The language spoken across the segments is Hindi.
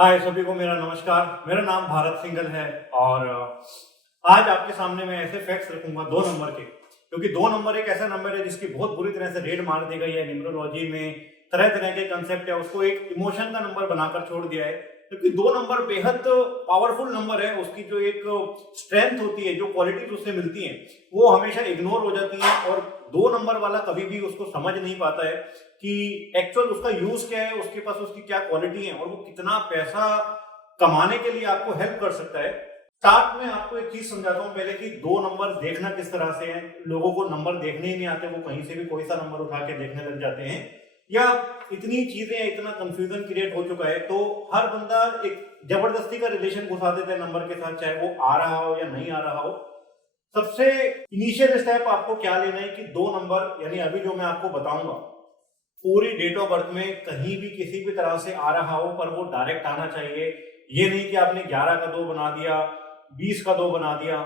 हाय सभी को मेरा नमस्कार। मेरा नाम भारत सिंघल है और आज आपके सामने मैं ऐसे फैक्ट्स रखूंगा 2 नंबर के, क्योंकि 2 नंबर एक ऐसा नंबर है जिसकी बहुत बुरी तरह से रेड मार दी गई है। न्यूमरोलॉजी में तरह तरह के कंसेप्ट है, उसको एक इमोशन का नंबर बनाकर छोड़ दिया है, क्योंकि 2 नंबर बेहद पावरफुल नंबर है। उसकी जो एक स्ट्रेंथ होती है, जो क्वालिटीज उससे मिलती हैं, वो हमेशा इग्नोर हो जाती हैं और 2 नंबर वाला कभी भी उसको समझ नहीं पाता है कि एक्चुअल उसका यूज क्या है, उसके पास उसकी क्या क्वालिटी है और वो कितना पैसा कमाने के लिए आपको हेल्प कर सकता है। स्टार्ट में आपको एक चीज समझाता हूँ पहले कि 2 नंबर देखना किस तरह से है। लोगों को नंबर देखने ही नहीं आते, वो कहीं से भी कोई सा नंबर उठा के देखने लग जाते हैं, या इतनी चीजें, इतना कंफ्यूजन क्रिएट हो चुका है तो हर बंदा एक जबरदस्ती का रिलेशन घुसा देता है नंबर के साथ, चाहे वो आ रहा हो या नहीं आ रहा हो। सबसे इनिशियल स्टेप आपको क्या लेना है कि 2 नंबर, यानी अभी जो मैं आपको बताऊंगा, पूरी डेट ऑफ बर्थ में कहीं भी किसी भी तरह से आ रहा हो पर वो डायरेक्ट आना चाहिए। ये नहीं कि आपने 11 का 2 बना दिया, 20 का 2 बना दिया।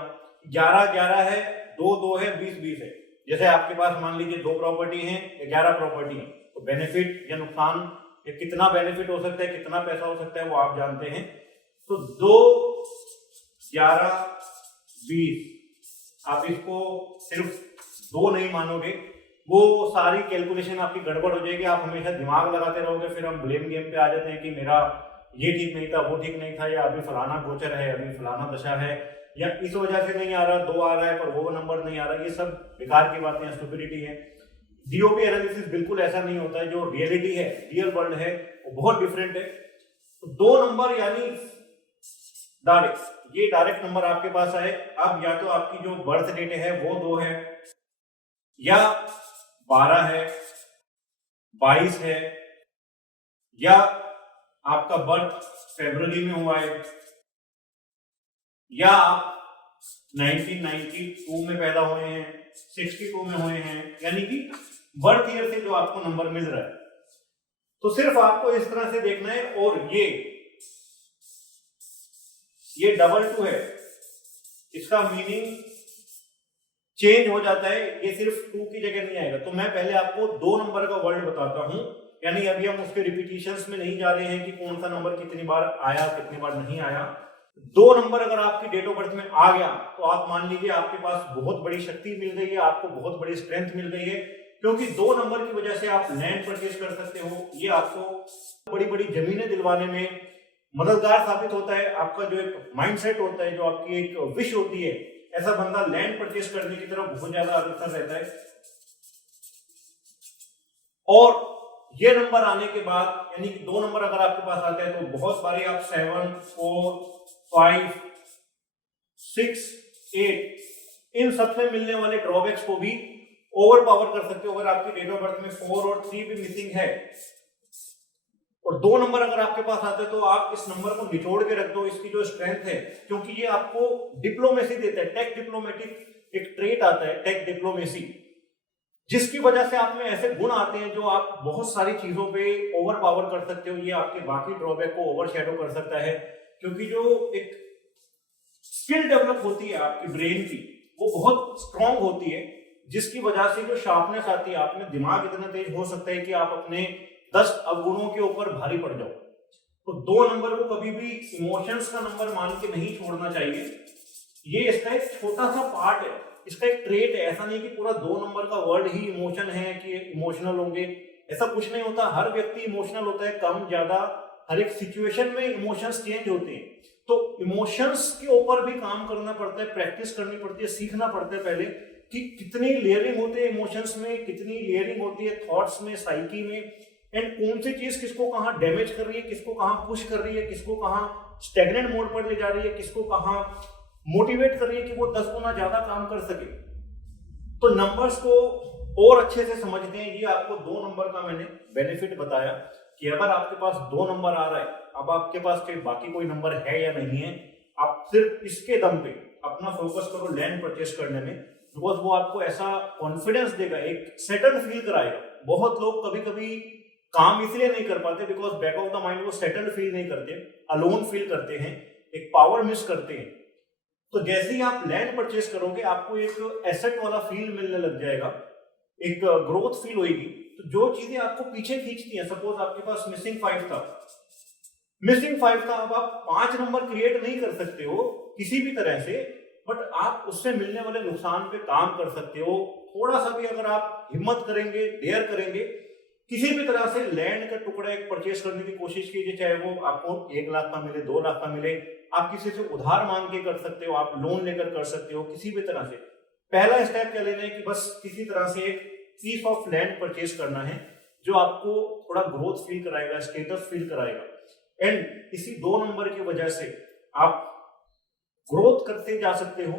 11 11 है, 2 2 है, 20 20 है। जैसे आपके पास मान लीजिए 2 प्रॉपर्टी है या 11 प्रॉपर्टी है, तो बेनिफिट या नुकसान या कितना बेनिफिट हो सकता है, कितना पैसा हो सकता है, वो आप जानते हैं। तो 2 11 20, आप इसको सिर्फ 2 नहीं मानोगे, वो सारी कैलकुलेशन आपकी गड़बड़ हो जाएगी। आप हमेशा दिमाग लगाते रहोगे, फिर हम ब्लेम गेम पे आ जाते हैं कि मेरा ये ठीक नहीं था, वो ठीक नहीं था, या अभी फलाना गोचर है, अभी फलाना दशा है, या इस वजह से नहीं आ रहा, 2 आ रहा है पर वो नंबर नहीं आ रहा। ये सब बेकार की बातें हैं, स्टुपिडिटी है। डीओबी एनालिसिस बिल्कुल ऐसा नहीं होता है। जो रियलिटी है, रियल वर्ल्ड है, वो बहुत डिफरेंट है। तो 2 नंबर यानी डायरेक्ट, ये डायरेक्ट नंबर आपके पास आए। अब या तो आपकी जो बर्थ डेट है वो 2 है, या 12 है, 22 है, या आपका बर्थ फरवरी में हुआ है, या आप 1992 में पैदा हुए हैं, 62 में हुए हैं, यानी कि बर्थ ईयर से जो आपको नंबर मिल रहा है। तो सिर्फ आपको इस तरह से देखना है। और ये डबल 2 है, इसका मीनिंग चेंज हो जाता है, ये सिर्फ 2 की जगह नहीं आएगा। तो मैं पहले आपको 2 नंबर का वर्ड बताता हूं, यानी अभी हम उसके रिपीटिशंस में नहीं जा रहे हैं कि कौन सा नंबर कितनी बार आया, कितनी बार नहीं आया। 2 नंबर अगर आपकी डेट ऑफ बर्थ में आ गया तो आप मान लीजिए आपके पास बहुत बड़ी शक्ति मिल गई है, आपको बहुत बड़ी स्ट्रेंथ मिल गई है, क्योंकि 2 नंबर की वजह से आप लैंड परचेज कर सकते हो। ये आपको बड़ी बड़ी जमीनें दिलवाने में मददगार साबित होता है। आपका जो एक माइंडसेट होता है, जो आपकी एक विश होती है, ऐसा बंदा लैंड परचेज करने की तरफ बहुत ज्यादा अग्रसर रहता है। और ये नंबर आने के बाद, यानी कि 2 नंबर अगर आपके पास आते हैं तो बहुत सारे आप 7 4 5 6 8 इन सबसे मिलने वाले ड्रॉबैक्स को भी ओवर पावर कर सकते हो। अगर आपकी डेट ऑफ बर्थ में 4 और 3 भी मिसिंग है और 2 नंबर अगर आपके पास आते हैं, तो आप इस नंबर को निचोड़ के रख दो, इसकी जो स्ट्रेंथ है, क्योंकि ये आपको डिप्लोमेसी देता है। टेक डिप्लोमेटिक एक ट्रेट आता है, टेक डिप्लोमेसी, जिसकी वजह से आप में ऐसे गुण आते हैं जो आप बहुत सारी चीजों पे ओवर पावर कर सकते हो। ये आपके बाकी ड्रॉबैक को ओवर शेडो कर सकता है, क्योंकि जो एक स्किल डेवलप होती है आपकी ब्रेन की, वो बहुत स्ट्रांग होती है, जिसकी वजह से जो शार्पनेस आती है, आप में दिमाग इतना तेज हो सकता है कि आप अपने 10 अवगुणों के ऊपर भारी पड़ जाओ। तो 2 नंबर को कभी भी इमोशंस का नंबर मान के नहीं छोड़ना चाहिए। ये इसका एक छोटा सा पार्ट है, इसका एक ट्रेट है। ऐसा नहीं कि पूरा 2 नंबर का वर्ड ही इमोशन है कि इमोशनल होंगे, ऐसा कुछ नहीं होता। हर व्यक्ति इमोशनल होता है, कम ज्यादा, हर एक सिचुएशन में इमोशंस चेंज होते हैं। तो इमोशंस के ऊपर भी काम करना पड़ता है, प्रैक्टिस करनी पड़ती है, सीखना पड़ता है पहले कि कितनी लेयरिंग होती है इमोशंस में, कितनी लेयरिंग होती है थॉट्स में, साइकी में, एंड कौन सी चीज किसको कहां डैमेज कर रही है, किसको कहां पुश कर रही है, किसको कहां स्टेगनेंट मोड पर ले जा रही है, किसको कहां मोटिवेट कर रही है कि वो 10 गुना ज्यादा काम कर सके। तो नंबर्स को और अच्छे से समझते हैं। ये आपको 2 नंबर का मैंने बेनिफिट बताया कि अगर आपके पास 2 नंबर आ रहा है, अब आपके पास बाकी कोई नंबर है या नहीं है, आप सिर्फ इसके दम पे अपना फोकस करो लैंड परचेस करने में, बिकॉज वो आपको ऐसा कॉन्फिडेंस देगा, एक सेटल फील कराएगा। बहुत लोग कभी कभी काम इसलिए नहीं कर पाते because back of the mind वो सेटल फील नहीं करते, अलोन फील करते हैं, एक पावर मिस करते हैं। तो जैसे ही आप लैंड परचेस करोगे, आपको एक एसेट वाला फील मिलने लग जाएगा, एक ग्रोथ फील होगी। तो जो चीजें आपको पीछे खींचती हैं, सपोज आपके पास मिसिंग 5 था, मिसिंग 5 था। अब आप 5 नंबर क्रिएट नहीं कर सकते हो किसी भी तरह से, बट आप उससे मिलने वाले नुकसान पे काम कर सकते हो। थोड़ा सा भी अगर आप हिम्मत करेंगे, डेयर करेंगे, किसी भी तरह से लैंड का टुकड़ा एक परचेस करने की कोशिश कीजिए, चाहे वो आपको 1 लाख का मिले, 2 लाख का मिले। आप किसी से उधार मांग के कर सकते हो, आप लोन लेकर कर सकते हो, किसी भी तरह से। पहला स्टेप क्या लेना है कि बस किसी तरह से एक पीस ऑफ लैंड परचेस करना है जो आपको थोड़ा ग्रोथ फील कराएगा, स्टेटस फील कराएगा। एंड इसी 2 नंबर की वजह से आप ग्रोथ करते जा सकते हो।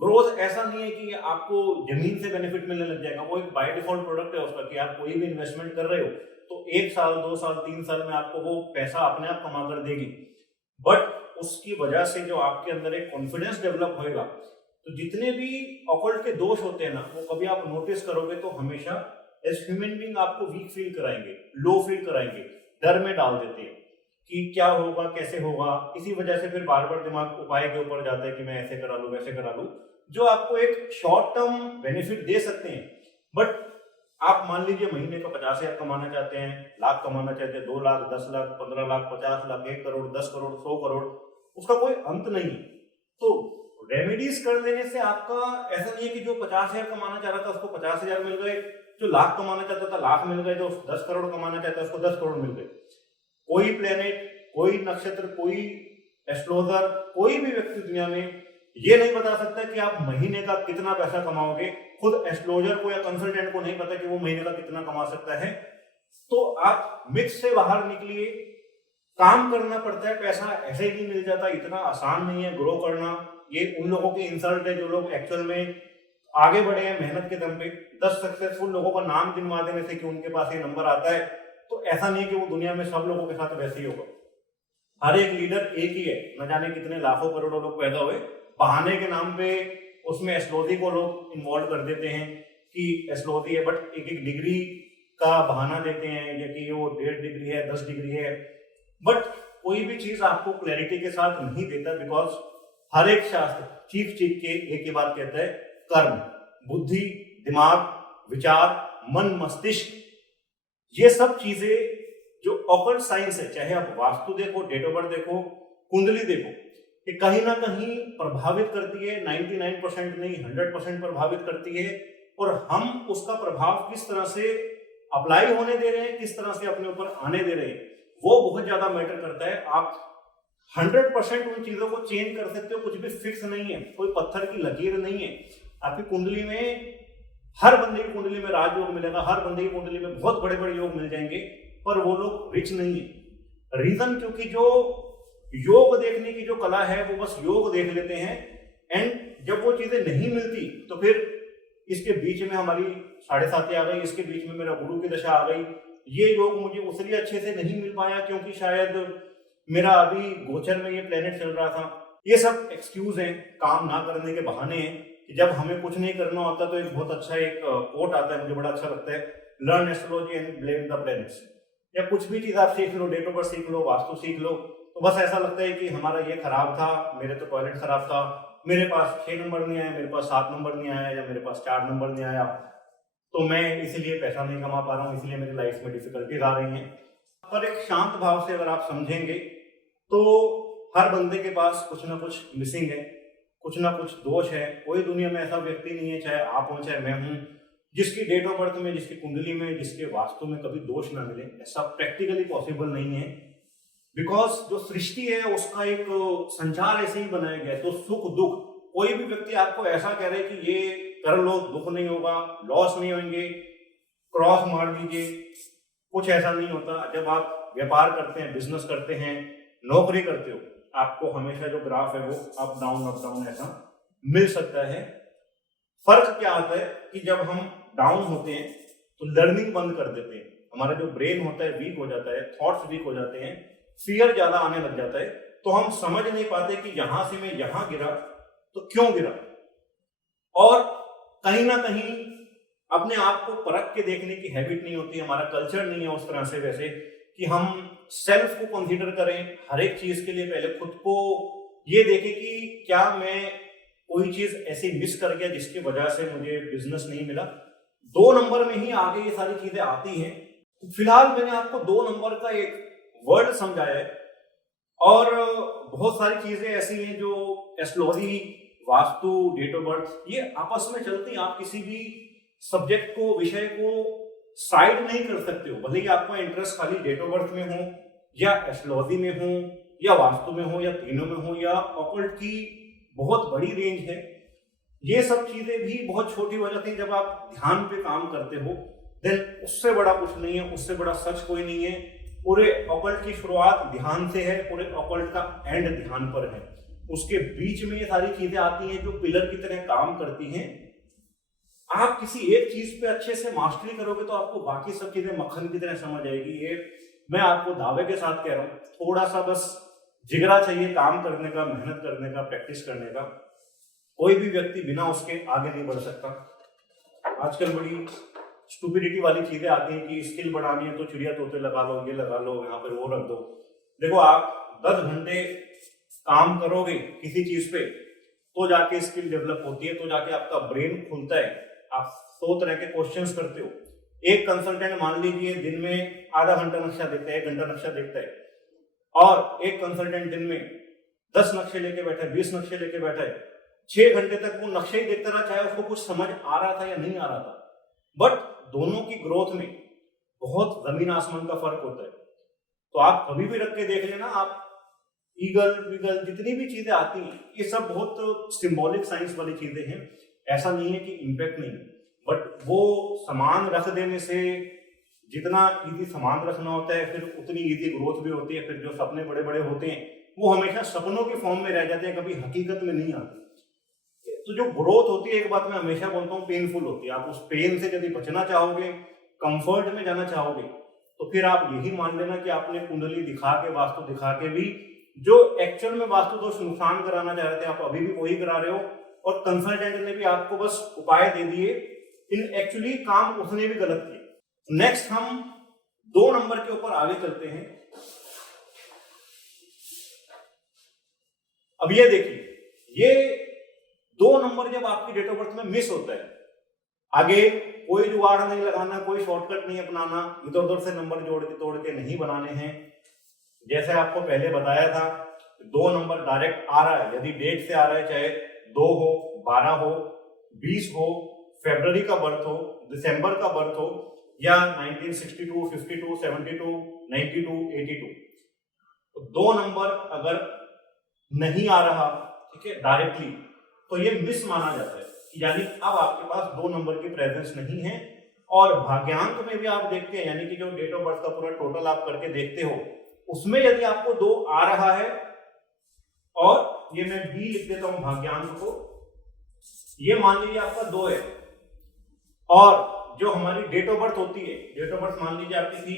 ग्रोथ ऐसा नहीं है कि आपको जमीन से बेनिफिट मिलने लग जाएगा, वो एक बाय डिफॉल्ट प्रोडक्ट है उसका, कि आप कोई भी इन्वेस्टमेंट कर रहे हो तो 1 साल, 2 साल, 3 साल में आपको वो पैसा अपने आप कमा कर देगी। बट उसकी वजह से जो आपके अंदर एक कॉन्फिडेंस डेवलप होएगा, तो जितने भी ऑकल्ट के दोष होते हैं ना, वो कभी आप नोटिस करोगे तो हमेशा एज ह्यूमन बीइंग आपको वीक फील कराएंगे, लो फील कराएंगे, डर में डाल देते हैं कि क्या होगा, कैसे होगा। इसी वजह से फिर बार बार दिमाग उपाय के ऊपर जाता है कि मैं ऐसे करा लूं, वैसे करा लूं, जो आपको एक शॉर्ट टर्म बेनिफिट दे सकते हैं। बट आप मान लीजिए महीने का 50,000 कमाना चाहते हैं, लाख कमाना चाहते हैं, 2 लाख, 10 लाख, 15 लाख, 50 लाख, 1 करोड़, 10 करोड़, 100 करोड़, उसका कोई अंत नहीं। तो रेमेडीज कर देने से आपका ऐसा नहीं है कि जो 50,000 कमाना चाह रहा था उसको 50,000 मिल गए, जो लाख कमाना चाहता था लाख मिल गए, जो 10 करोड़ कमाना चाहता है उसको 10 करोड़ मिल गए। कोई प्लेनेट, कोई नक्षत्र, कोई एस्ट्रोलजर, कोई भी व्यक्ति दुनिया में ये नहीं बता सकता कि आप महीने का कितना पैसा कमाओगे। खुद एस्ट्रोलजर को या कंसल्टेंट को नहीं पता कि वो महीने का कितना कमा सकता है। तो आप मिक्स से बाहर निकलिए, काम करना पड़ता है, पैसा ऐसे ही नहीं मिल जाता, इतना आसान नहीं है ग्रो करना। ये उन लोगों की इंसल्ट है जो लोग एक्चुअल में आगे बढ़े हैं मेहनत के दम पे। 10 सक्सेसफुल लोगों का नाम गिनवा देने से कि उनके पास ये नंबर आता है, तो ऐसा नहीं कि वो दुनिया में सब लोगों के साथ वैसे ही होगा। हर एक लीडर एक ही है, न जाने कितने लाखों करोड़ों लोग पैदा हुए, बहाने के नाम पे उसमें एस्ट्रोलॉजी को लोग इन्वॉल्व कर देते हैं कि एस्ट्रोलॉजी है, बट एक एक डिग्री का बहाना देते हैं, या कि वो 1.5 डिग्री है, 10 डिग्री है। बट कोई भी चीज आपको क्लैरिटी के साथ नहीं देता, बिकॉज हर एक शास्त्र चीख चीख के एक ही बात कहता है, कर्म, बुद्धि, दिमाग, विचार, मन, मस्तिष्क, ये सब चीजें जो ऑकल्ट साइंस है, चाहे आप वास्तु देखो, डेट ऑफ बर्थ देखो, कुंडली देखो, ये कहीं ना कहीं प्रभावित करती है। 99% नहीं, 100% प्रभावित करती है। और हम उसका प्रभाव किस तरह से अप्लाई होने दे रहे हैं, किस तरह से अपने ऊपर आने दे रहे हैं, वो बहुत ज्यादा मैटर करता है। आप 100% उन चीजों को चेंज कर सकते हो, कुछ भी फिक्स नहीं है, कोई पत्थर की लकीर नहीं है। आपकी कुंडली में, हर बंदे की कुंडली में राजयोग मिलेगा, हर बंदे की कुंडली में बहुत बड़े बड़े योग मिल जाएंगे, पर वो लोग रिच नहीं है। रीजन क्योंकि जो योग देखने की जो कला है वो बस योग देख लेते हैं, एंड जब वो चीजें नहीं मिलती तो फिर इसके बीच में हमारी 7.5 आ गई, इसके बीच में मेरा गुरु की दशा आ गई, ये योग मुझे उसलिए अच्छे से नहीं मिल पाया क्योंकि शायद मेरा अभी गोचर में ये प्लेनेट चल रहा था। ये सब एक्सक्यूज हैं, काम ना करने के बहाने हैं। कि जब हमें कुछ नहीं करना होता तो एक बहुत अच्छा एक कोट आता है, मुझे बड़ा अच्छा लगता है, learn astrology and blame the planets. या कुछ भी चीज आप सीख लो, डेट ऑफ बर्थ सीख लो, वास्तु सीख लो, तो बस ऐसा लगता है कि हमारा ये खराब था, मेरे तो टॉयलेट खराब था, मेरे पास 6 नंबर नहीं आया, मेरे पास 7 नंबर नहीं आया, या मेरे पास 4 नंबर नहीं आया, तो मैं इसीलिए पैसा नहीं कमा पा रहा हूँ, इसलिए मेरी लाइफ में डिफिकल्टीज आ रही हैं। पर एक शांत भाव से अगर आप समझेंगे तो हर बंदे के पास कुछ ना कुछ मिसिंग है, कुछ ना कुछ दोष है। कोई दुनिया में ऐसा व्यक्ति नहीं है, चाहे आप हो चाहे मैं हूं, जिसकी डेट ऑफ बर्थ में, जिसकी कुंडली में, जिसके वास्तु में कभी दोष ना मिले। ऐसा प्रैक्टिकली पॉसिबल नहीं है, बिकॉज जो सृष्टि है उसका एक संचार ऐसे ही बनाया गया है। तो सुख दुख, कोई भी व्यक्ति आपको ऐसा कह रहे कि ये कर लो, दुख नहीं होगा, लॉस नहीं होंगे, क्रॉस मार दीजिए, कुछ ऐसा नहीं होता। जब आप व्यापार करते हैं, बिजनेस करते हैं, नौकरी करते हो, आपको हमेशा जो ग्राफ है वो अप डाउन ऐसा मिल सकता है। फर्क क्या आता है कि जब हम डाउन होते हैं तो लर्निंग बंद कर देते हैं, हमारा जो ब्रेन होता है वीक हो जाता है, थॉट्स वीक हो जाते हैं, फियर ज्यादा आने लग जाता है, तो हम समझ नहीं पाते कि यहां से मैं यहां गिरा तो क्यों गिरा। और कहीं ना कहीं अपने आप को परख के देखने की हैबिट नहीं होती, हमारा कल्चर नहीं है उस तरह से वैसे कि हम सेल्फ को कंसीडर करें हर एक चीज के लिए। पहले खुद को ये देखें कि क्या मैं कोई चीज ऐसी मिस कर गया जिसकी वजह से मुझे बिजनेस नहीं मिला। 2 नंबर में ही आगे ये सारी चीजें आती हैं। फिलहाल मैंने आपको 2 नंबर का एक वर्ड समझाया है और बहुत सारी चीजें ऐसी हैं जो astrology, vastu, date of birth ये आपस में चलती हैं। आप किसी भी सब्जेक्ट को, विषय को साइड नहीं कर सकते हो, भले ही आपका इंटरेस्ट खाली डेट ऑफ बर्थ में हो या एस्ट्रोलॉजी में हो या वास्तु में हो या तीनों में हो या ऑकल्ट की बहुत बड़ी रेंज है। ये सब चीजें भी बहुत छोटी हो जाती है जब आप ध्यान पे काम करते हो। देन उससे बड़ा कुछ नहीं है, उससे बड़ा सच कोई नहीं है। पूरे ऑकल्ट की शुरुआत ध्यान से है, पूरे ऑकल्ट का एंड ध्यान पर है। उसके बीच में ये सारी चीजें आती हैं जो पिलर की तरह काम करती हैं। आप किसी एक चीज पे अच्छे से मास्टरी करोगे तो आपको बाकी सब चीजें मक्खन की तरह समझ आएगी। ये मैं आपको दावे के साथ कह रहा हूँ। थोड़ा सा बस जिगरा चाहिए काम करने का, मेहनत करने का, प्रैक्टिस करने का। कोई भी व्यक्ति बिना उसके आगे नहीं बढ़ सकता। आजकल बड़ी स्टूपिडिटी वाली चीजें आती हैं कि स्किल बढ़ानी है तो चिड़िया तोते लगा लो, ये लगा लो, यहाँ पे वो रख दो। देखो, आप 10 घंटे काम करोगे किसी चीज पे तो जाके स्किल डेवलप होती है, तो जाके आपका ब्रेन खुलता है। आप 100 तरह के क्वेश्चंस करते हो। एक कंसल्टेंट मान लीजिए दिन में आधा घंटा नक्शा देखता है, 1 घंटा नक्शा देखता है, और एक कंसल्टेंट दिन में 10 नक्शे लेके बैठा है, 20 नक्शे लेके बैठा है। 6 घंटे तक वो नक्शे ही देखता रहा, चाहे उसको कुछ समझ आ रहा था या नहीं आ रहा था। बट दोनों की ग्रोथ में बहुत जमीन आसमान का फर्क होता है। तो आप कभी भी रख के देख लेना, आप ईगल विगल जितनी भी चीजें आती हैं ये सब बहुत सिंबॉलिक साइंस वाली चीजें हैं। ऐसा नहीं है कि इम्पैक्ट नहीं, बट वो सामान रख देने से जितना इजी सामान रखना होता है फिर उतनी इजी ग्रोथ भी होती है। फिर जो सपने बड़े बड़े होते हैं वो हमेशा सपनों के फॉर्म में रह जाते हैं, कभी हकीकत में नहीं आते। तो जो ग्रोथ होती है, एक बात मैं हमेशा बोलता हूँ, पेनफुल होती है। आप उस पेन से यदि बचना चाहोगे, कंफर्ट में जाना चाहोगे, तो फिर आप यही मान लेना कि आपने कुंडली दिखा के, वास्तु दिखा के भी जो एक्चुअल में वास्तु दोष नुकसान कराना चाह रहे थे आप अभी भी वही करा रहे हो, और कंसल्टेंट ने भी आपको बस उपाय दे दिए, इन एक्चुअली काम उसने भी गलत किया। नेक्स्ट हम 2 नंबर के ऊपर आगे चलते हैं। अब ये देखिए, ये 2 नंबर जब आपकी डेट ऑफ बर्थ में मिस होता है, आगे कोई जुगाड़ नहीं लगाना, कोई शॉर्टकट नहीं अपनाना, इधर उधर से नंबर जोड़ के तोड़ के नहीं बनाने हैं। जैसे आपको पहले बताया था, 2 नंबर डायरेक्ट आ रहा है, यदि डेट से आ रहा है, चाहे 2 हो, 12 हो, 20 हो, फरवरी का बर्थ हो, दिसंबर का बर्थ हो, या 1962, 52, 72, 92, 82, तो 2 नंबर अगर नहीं आ रहा, ठीक है, डायरेक्टली, तो ये मिस माना जाता है, यानी अब आपके पास 2 नंबर की प्रेजेंस नहीं है। और भाग्यांक में भी आप देखते हैं, यानी कि जो डेट ऑफ बर्थ का पूरा टोटल आप करके देखते हो, उसमें यदि आपको 2 आ रहा है, और ये मैं बी लिख देता हूं भाग्यांक को, ये मान लीजिए आपका 2 है, और जो हमारी डेट ऑफ बर्थ होती है, डेट ऑफ बर्थ मान लीजिए आपकी थी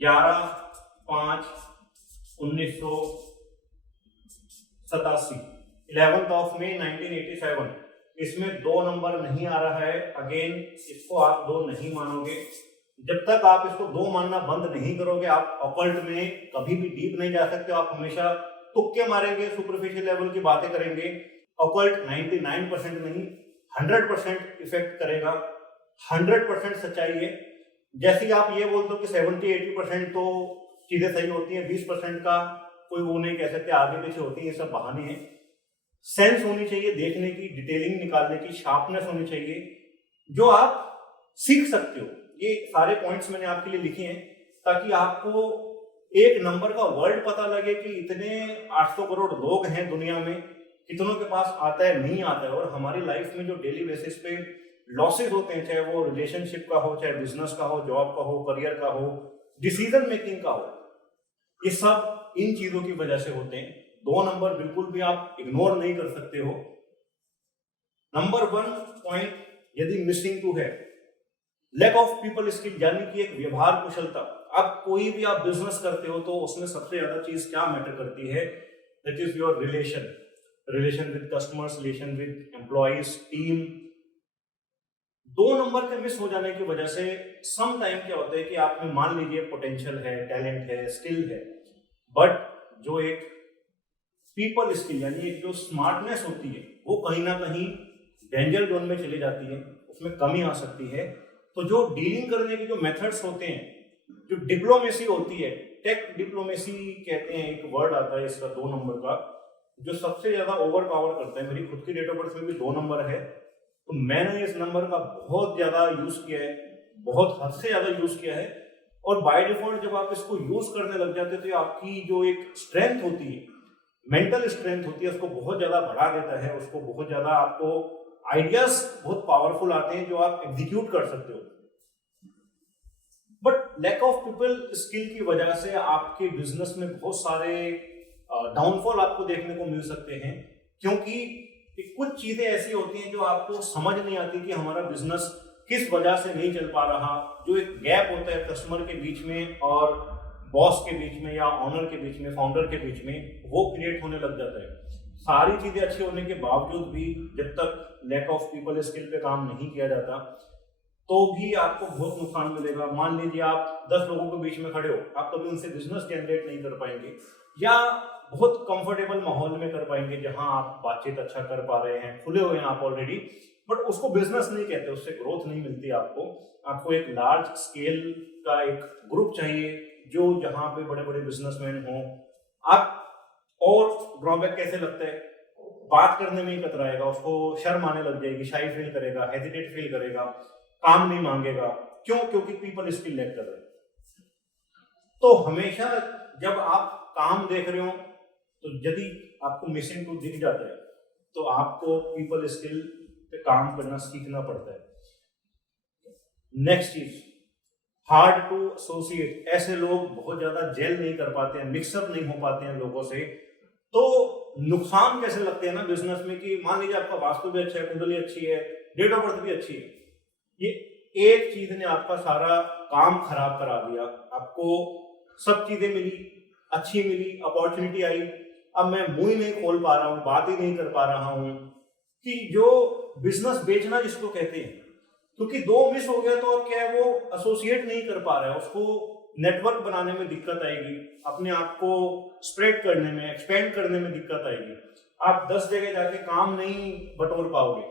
11/5/1987, 11th ऑफ May 1987, इसमें 2 नंबर नहीं आ रहा है। अगेन इसको आप 2 नहीं मानोगे। जब तक आप इसको 2 मानना बंद नहीं करोगे, आप ऑकल्ट में कभी भी डीप नहीं जा सकते। आप हमेशा तुक्के मारेंगे, सुपरफिशियल लेवल की बातें करेंगे। ऑकल्ट 99% नहीं, 100% इफेक्ट करेगा, 100% सच्चाई है। जैसे ही आप ये बोलते हो कि 70-80% तो चीजें सही होती हैं, 20% का कोई वो नहीं कह सकते, आगे पीछे होती है, ये सब बहाने हैं। सेंस होनी चाहिए देखने की, डिटेलिंग निकालने की, शार्पनेस होनी चाहिए, जो आप सीख सकते हो। ये सारे पॉइंट्स मैंने आपके लिए लिखे हैं ताकि आपको एक नंबर का वर्ल्ड पता लगे कि इतने 800 करोड़ लोग हैं दुनिया में, कितनों के पास आता है, नहीं आता है। और हमारी लाइफ में जो डेली बेसिस पे लॉसेस होते हैं, चाहे वो रिलेशनशिप का हो, चाहे बिजनेस का हो, जॉब का हो, करियर का हो, डिसीजन मेकिंग का हो, ये सब इन चीजों की वजह से होते हैं। 2 नंबर बिल्कुल भी आप इग्नोर नहीं कर सकते हो। नंबर 1 पॉइंट यदि मिसिंग टू है, लैक ऑफ पीपल स्किल, यानी कि एक व्यवहार कुशलता। अब कोई भी आप बिजनेस करते हो तो उसमें सबसे ज्यादा चीज क्या मैटर करती है, that is your relation with customers, relation with employees, team. 2 number के मिस हो जाने की वजह से सम टाइम क्या होता है कि आप में मान लीजिए पोटेंशियल है, टैलेंट है, स्किल है, बट जो एक पीपल स्किल यानी एक जो स्मार्टनेस होती है वो कहीं ना कहीं डेंजर जोन में चली जाती है, उसमें कमी आ सकती है। तो जो डीलिंग करने के जो मेथड्स होते हैं जो डिप्लोमेसी होती है, टेक डिप्लोमेसी कहते हैं, एक वर्ड आता है इसका 2 नंबर का, जो सबसे ज्यादा ओवर पावर करता है। मेरी खुद की डेट ऑफ बर्थ में भी 2 नंबर है, तो मैंने इस नंबर का बहुत ज्यादा यूज किया है, बहुत हद से ज्यादा यूज किया है। और बाय डिफॉल्ट जब आप इसको यूज करने लग जाते हो तो आपकी जो एक स्ट्रेंथ होती है, मेंटल स्ट्रेंथ होती है, उसको बहुत ज्यादा बढ़ा देता है। उसको बहुत ज्यादा आपको आइडियाज बहुत पावरफुल आते हैं जो आप एग्जीक्यूट कर सकते हो। But lack of people skill की वजह से आपके बिजनेस में बहुत सारे डाउनफॉल आपको देखने को मिल सकते हैं, क्योंकि कुछ चीजें ऐसी होती हैं जो आपको समझ नहीं आती कि हमारा बिजनेस किस वजह से नहीं चल पा रहा। जो एक गैप होता है कस्टमर के बीच में और बॉस के बीच में या ऑनर के बीच में, फाउंडर के बीच में, वो क्रिएट होने लग जाता है। सारी चीजें अच्छी होने के बावजूद भी जब तक लैक ऑफ पीपल स्किल पे काम नहीं किया जाता तो भी आपको बहुत नुकसान मिलेगा। मान लीजिए आप 10 लोगों के बीच में खड़े हो, आप कभी उनसे बिजनेस जनरेट नहीं कर पाएंगे, या बहुत कंफर्टेबल माहौल में कर पाएंगे जहां आप बातचीत अच्छा कर पा रहे हैं, खुले हुए हैं आप ऑलरेडी, बट उसको बिजनेस नहीं कहते, उससे ग्रोथ नहीं मिलती आपको एक लार्ज स्केल का एक ग्रुप चाहिए जो जहां पे बड़े बड़े बिजनेसमैन हों। आप और ड्रॉबैक कैसे लगता है, बात करने में ही कतराएगा, उसको शर्म आने लग जाएगी, शाई फील करेगा, हेजिटेट फील करेगा, काम नहीं मांगेगा। क्यों? क्योंकि पीपल स्किल लैक कर रहे हैं। तो हमेशा जब आप काम देख रहे हो तो यदि आपको मिसिंग टू दिख जाता है तो आपको पीपल स्किल पे काम करना सीखना पड़ता है। नेक्स्ट चीज, हार्ड टू एसोसिएट। ऐसे लोग बहुत ज्यादा जेल नहीं कर पाते हैं, मिक्सअप नहीं हो पाते हैं लोगों से, तो नुकसान कैसे लगते हैं ना बिजनेस में कि मान लीजिए आपका वास्तु भी अच्छा है, कुंडली अच्छी है, डेट ऑफ बर्थ भी अच्छी है, ये एक चीज ने आपका सारा काम खराब करा दिया। आपको सब चीजें मिली, अच्छी मिली, अपॉर्चुनिटी आई, अब मैं मुंह ही नहीं खोल पा रहा हूं, बात ही नहीं कर पा रहा हूं कि जो बिजनेस बेचना जिसको कहते हैं, क्योंकि 2 मिस हो गया तो अब क्या है, वो एसोसिएट नहीं कर पा रहा है, उसको नेटवर्क बनाने में दिक्कत आएगी, अपने आप को स्प्रेड करने में, एक्सपेंड करने में दिक्कत आएगी। आप 10 जगह जाके काम नहीं बटोर पाओगे,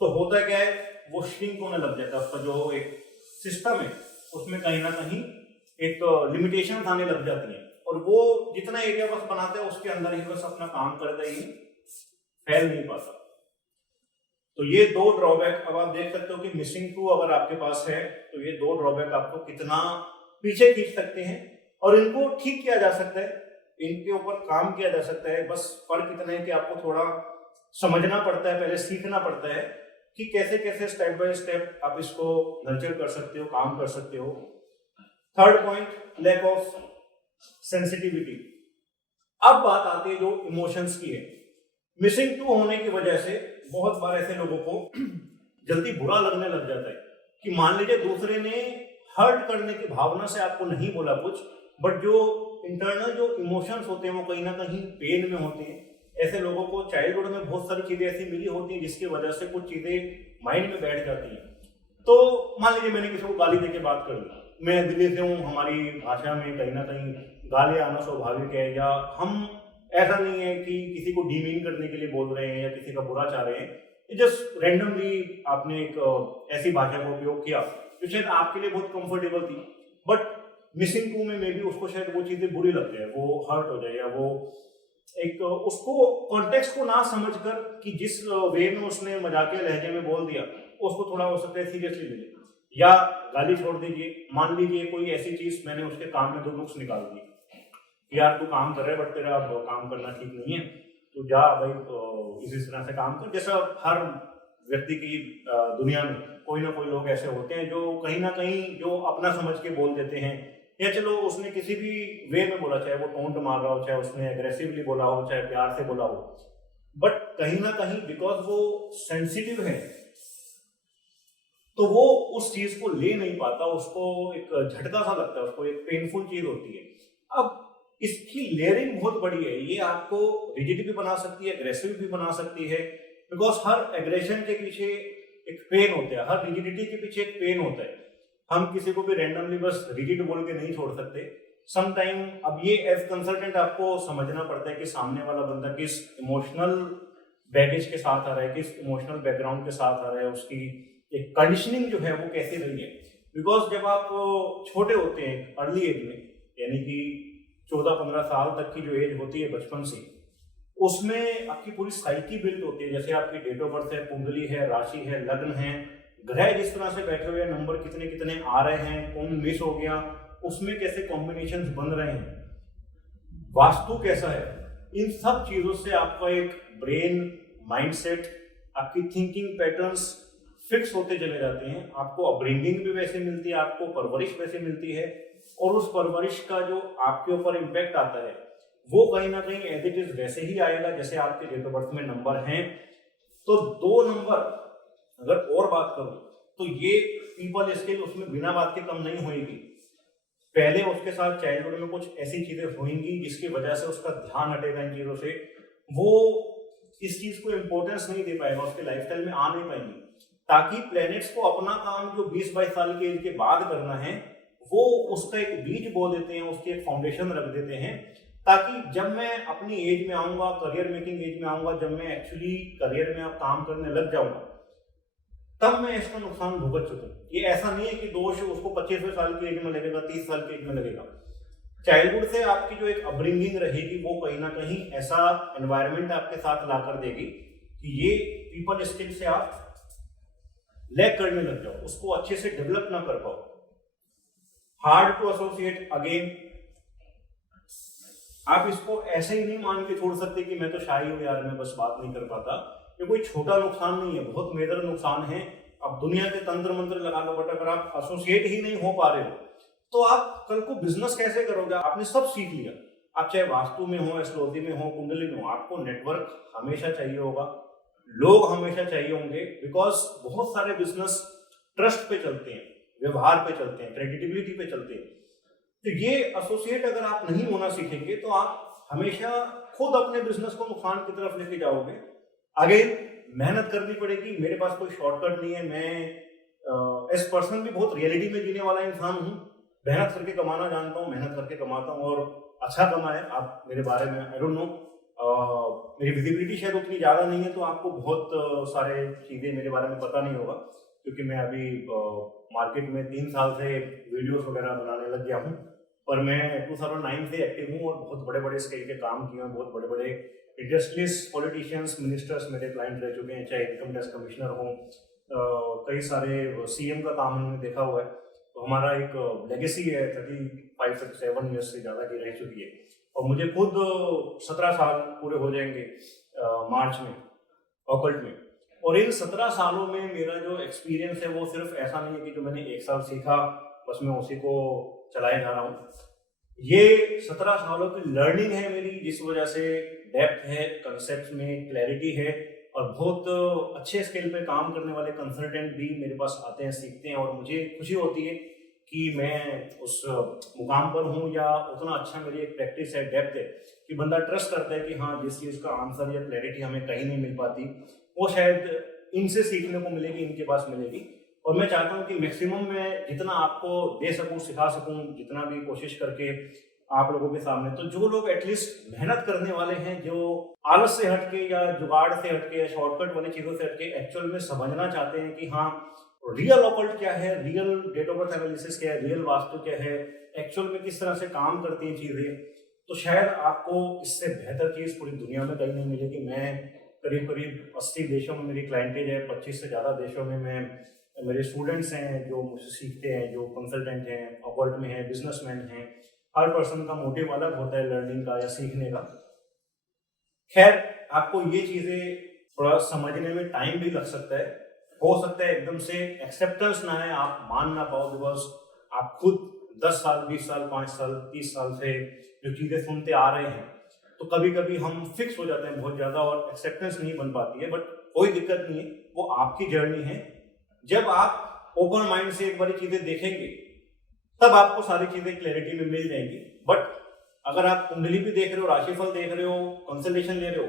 तो होता क्या है, वो श्रिंक होने लग जाता है। उसका जो एक सिस्टम है उसमें कहीं ना कहीं एक लिमिटेशन आने लग जाती है, और वो जितना एरिया बस बनाता है उसके अंदर ही बस अपना काम करता ही फैल नहीं पाता। तो ये 2 ड्रॉबैक अब आप देख सकते हो कि मिसिंग टू अगर आपके पास है तो ये 2 ड्रॉबैक आपको कितना पीछे खींच सकते हैं, और इनको ठीक किया जा सकता है, इनके ऊपर काम किया जा सकता है। बस फर्क इतना है कि आपको थोड़ा समझना पड़ता है, पहले सीखना पड़ता है कि कैसे कैसे स्टेप बाय स्टेप आप इसको नर्चर कर सकते हो, काम कर सकते हो। Third point, lack of sensitivity. अब बात आती है जो इमोशंस की है। मिसिंग टू होने की वजह से बहुत बार ऐसे लोगों को जल्दी बुरा लगने लग जाता है कि मान लीजिए दूसरे ने हर्ट करने की भावना से आपको नहीं बोला कुछ, बट जो इंटरनल जो इमोशंस होते हैं वो कहीं ना कहीं पेन में होते हैं। ऐसे लोगों को चाइल्डहुड में बहुत सारी चीजें ऐसी मिली होती हैं जिसकी वजह से कुछ चीजें माइंड में बैठ जाती हैं। तो मान लीजिए मैंने किसी को गाली देके बात कर ली, मैं दिल्ली से हूँ, हमारी भाषा में कहीं ना कहीं गाली आना स्वाभाविक है, या हम ऐसा नहीं है कि किसी को डीमीन करने के लिए बोल रहे हैं या किसी का बुरा चाह रहे हैं, जस्ट रैंडमली आपने एक ऐसी भाषा का उपयोग किया जो शायद आपके लिए बहुत कंफर्टेबल थी, बट मिसिंग टू में भी उसको शायद वो चीजें बुरी लग जाए, वो हर्ट हो जाए, या वो एक उसको कॉन्टेक्स्ट को ना समझकर कि जिस वे में उसने मजाकिया लहजे में बोल दिया उसको थोड़ा हो सकता है सीरियसली ले ले, या गाली छोड़ दीजिए। मान लीजिए कोई ऐसी चीज मैंने उसके काम में 2 नुक्स निकाल दी, यार तू काम कर रहा है बट तेरा काम करना ठीक नहीं है, तू जा भाई इसी तरह से काम कर। जैसा हर व्यक्ति की दुनिया में कोई ना कोई लोग ऐसे होते हैं जो कहीं ना कहीं जो अपना समझ के बोल देते हैं, या चलो उसने किसी भी वे में बोला, चाहे वो टोंट मार रहा हो, चाहे उसने एग्रेसिवली बोला हो, चाहे प्यार से बोला हो, बट कहीं ना कहीं बिकॉज वो सेंसिटिव है तो वो उस चीज को ले नहीं पाता, उसको एक झटका सा लगता है, उसको एक पेनफुल चीज होती है। अब इसकी लेयरिंग बहुत बड़ी है, ये आपको रिजिड भी बना सकती है, एग्रेसिव भी बना सकती है, बिकॉज हर एग्रेशन के पीछे एक पेन होता है, हर रिजिडिटी के पीछे एक पेन होता है। हम किसी को भी रैंडमली बस रिजिड बोल के नहीं छोड़ सकते। सम टाइम अब ये एज कंसल्टेंट आपको समझना पड़ता है कि सामने वाला बंदा किस इमोशनल बैगेज के साथ आ रहा है, किस इमोशनल बैकग्राउंड के साथ आ रहा है, उसकी एक कंडीशनिंग जो है वो कैसी रही है। बिकॉज जब आप छोटे होते हैं अर्ली एज में, यानी कि 14-15 साल तक की जो एज होती है बचपन से, उसमें आपकी पूरी साइकी बिल्ड होती है। जैसे आपकी डेट ऑफ बर्थ है, कुंडली है, राशि है, लग्न है, ग्रह जिस तरह से बैठे हुए, नंबर कितने कितने आ रहे हैं, कौन मिस हो गया, उसमें कैसे कॉम्बिनेशंस बन रहे हैं, वास्तु कैसा है, इन सब चीजों से आपका एक ब्रेन माइंडसेट, आपकी थिंकिंग पैटर्न्स फिक्स होते चले जाते हैं। आपको अपब्रिंगिंग भी वैसे मिलती है, आपको परवरिश वैसे मिलती है, और उस परवरिश का जो आपके ऊपर इम्पैक्ट आता है वो कहीं ना कहीं एज इट इज वैसे ही आएगा जैसे आपके डेट ऑफ बर्थ में नंबर हैं। तो 2 नंबर अगर और बात करूं तो ये पीपल स्किल उसमें बिना बात के कम नहीं होगी। पहले उसके साथ चाइल्डहुड में कुछ ऐसी चीजें होंगी जिसकी वजह से उसका ध्यान हटेगा इन चीजों से, वो इस चीज को इंपॉर्टेंस नहीं दे पाएगा, उसके लाइफस्टाइल में आ नहीं पाएंगी। ताकि प्लैनेट्स को अपना काम जो 20-22 साल की एज के बाद करना है वो उसका एक बीज बो देते हैं, उसकी एक फाउंडेशन रख देते हैं, ताकि जब मैं अपनी एज में आऊंगा, करियर मेकिंग एज में आऊंगा, जब मैं एक्चुअली करियर में अब काम करने लग जाऊंगा, तब मैं इसका नुकसान भुगत चुका। ये ऐसा नहीं है कि दोष उसको 25वें साल की एज में लगेगा, 30 साल की एज में लगेगा। चाइल्डहुड से आपकी जो एक अपब्रिंगिंग रहेगी वो कहीं ना कहीं ऐसा एनवायरनमेंट आपके साथ लाकर देगी कि ये पीपल स्किल से आप लैग करने लग जाओ, उसको अच्छे से डेवलप ना कर पाओ। हार्ड टू एसोसिएट अगेन, आप इसको ऐसे ही नहीं मान के छोड़ सकते कि मैं तो शाही हूं यार, मैं बस बात नहीं कर पाता। ये कोई छोटा नुकसान नहीं है, बहुत मेजर नुकसान है। अब दुनिया के तंत्र मंत्र लगा लो, बट अगर आप एसोसिएट ही नहीं हो पा रहे हो तो आप कल को बिजनेस कैसे करोगे? आपने सब सीख लिया, आप चाहे वास्तु में हो, एस्ट्रोलॉजी में हो, कुंडली में हो, आपको नेटवर्क हमेशा चाहिए होगा, लोग हमेशा चाहिए होंगे, बिकॉज बहुत सारे बिजनेस ट्रस्ट पे चलते हैं, व्यवहार पे चलते हैं, क्रेडिबिलिटी पे चलते हैं। तो ये एसोसिएट अगर आप नहीं होना सीखेंगे तो आप हमेशा खुद अपने बिजनेस को नुकसान की तरफ लेके जाओगे। आगे मेहनत करनी पड़ेगी, मेरे पास कोई शॉर्टकट नहीं है। मैं एज पर्सन भी बहुत रियलिटी में जीने वाला इंसान हूँ, मेहनत करके कमाना जानता हूँ, मेहनत करके कमाता हूँ और अच्छा कमाए। आप मेरे बारे में आई डोंट नो, मेरी विजिबिलिटी शायद उतनी ज़्यादा नहीं है, तो आपको बहुत सारे चीज़ें मेरे बारे में पता नहीं होगा, क्योंकि मैं अभी मार्केट में 3 साल से वीडियोस वगैरह बनाने लग गया हूँ। पर मैं 2009 से एक्टिव हूँ और बहुत बड़े बड़े स्केल के काम किए हैं, बहुत बड़े बड़े इंडस्ट्रियलिस्ट, पॉलिटिशियंस, मिनिस्टर्स मेरे क्लाइंट रह चुके हैं, चाहे इनकम टैक्स कमिश्नर हो, कई सारे सीएम का काम हमने देखा हुआ है। तो हमारा एक लेगेसी है 35-37 ईयर्स से ज़्यादा की रह चुकी है, और मुझे खुद 17 साल पूरे हो जाएंगे मार्च में ऑकल्ट में। और इन 17 सालों में मेरा जो एक्सपीरियंस है वो सिर्फ ऐसा नहीं है कि जो मैंने 1 साल सीखा बस मैं उसी को चलाए जा रहा हूँ। ये 17 सालों की लर्निंग है मेरी, जिस वजह से डेप्थ है, कंसेप्ट में क्लैरिटी है, और बहुत अच्छे स्केल पे काम करने वाले कंसल्टेंट भी मेरे पास आते हैं, सीखते हैं, और मुझे खुशी होती है कि मैं उस मुकाम पर हूँ, या उतना अच्छा मेरी एक प्रैक्टिस है, डेप्थ है, कि बंदा ट्रस्ट करता है कि हाँ जिस चीज़ का आंसर या क्लैरिटी हमें कहीं नहीं मिल पाती वो शायद इनसे सीखने को मिलेगी, इनके पास मिलेगी। और मैं चाहता हूँ कि मैक्सिमम मैं जितना आपको दे सकूँ, सिखा सकूँ, जितना भी कोशिश करके आप लोगों के सामने। तो जो लोग एटलीस्ट मेहनत करने वाले हैं, जो आलस से हटके या जुगाड़ से हटके या शॉर्टकट वाली चीज़ों से हटके एक्चुअल में समझना चाहते हैं कि हाँ रियल ऑकल्ट क्या है, real date of birth analysis क्या है, रियल वास्तु क्या है, एक्चुअल में किस तरह से काम करती हैं चीज़ें, तो शायद आपको इससे बेहतर चीज़ पूरी दुनिया में कहीं नहीं मिलेगी। मैं करीब करीब 80 देशों में मेरी क्लाइंटेज है, 25 से ज़्यादा देशों में मैं मेरे स्टूडेंट्स हैं जो मुझसे सीखते हैं, जो कंसल्टेंट हैं, ऑकल्ट में हैं, बिजनेसमैन हैं। हर पर्सन का मोटिव अलग होता है लर्निंग का या सीखने का। खैर, आपको ये चीज़ें थोड़ा समझने में टाइम भी लग सकता है, हो सकता है एकदम से एक्सेप्टेंस ना है, आप मान ना पाओ, बिकॉज आप खुद 10 साल, 20 साल, 5 साल, 30 साल से जो चीज़ें सुनते आ रहे हैं, तो कभी कभी हम फिक्स हो जाते हैं बहुत ज़्यादा और एक्सेप्टेंस नहीं बन पाती है। बट कोई दिक्कत नहीं है, वो आपकी जर्नी है। जब आप ओपन माइंड से एक बारी चीज़ें देखेंगे तब आपको सारी चीज़ें क्लैरिटी में मिल जाएंगी। बट अगर आप कुंडली भी देख रहे हो, राशिफल देख रहे हो, कंसल्टेशन ले रहे हो,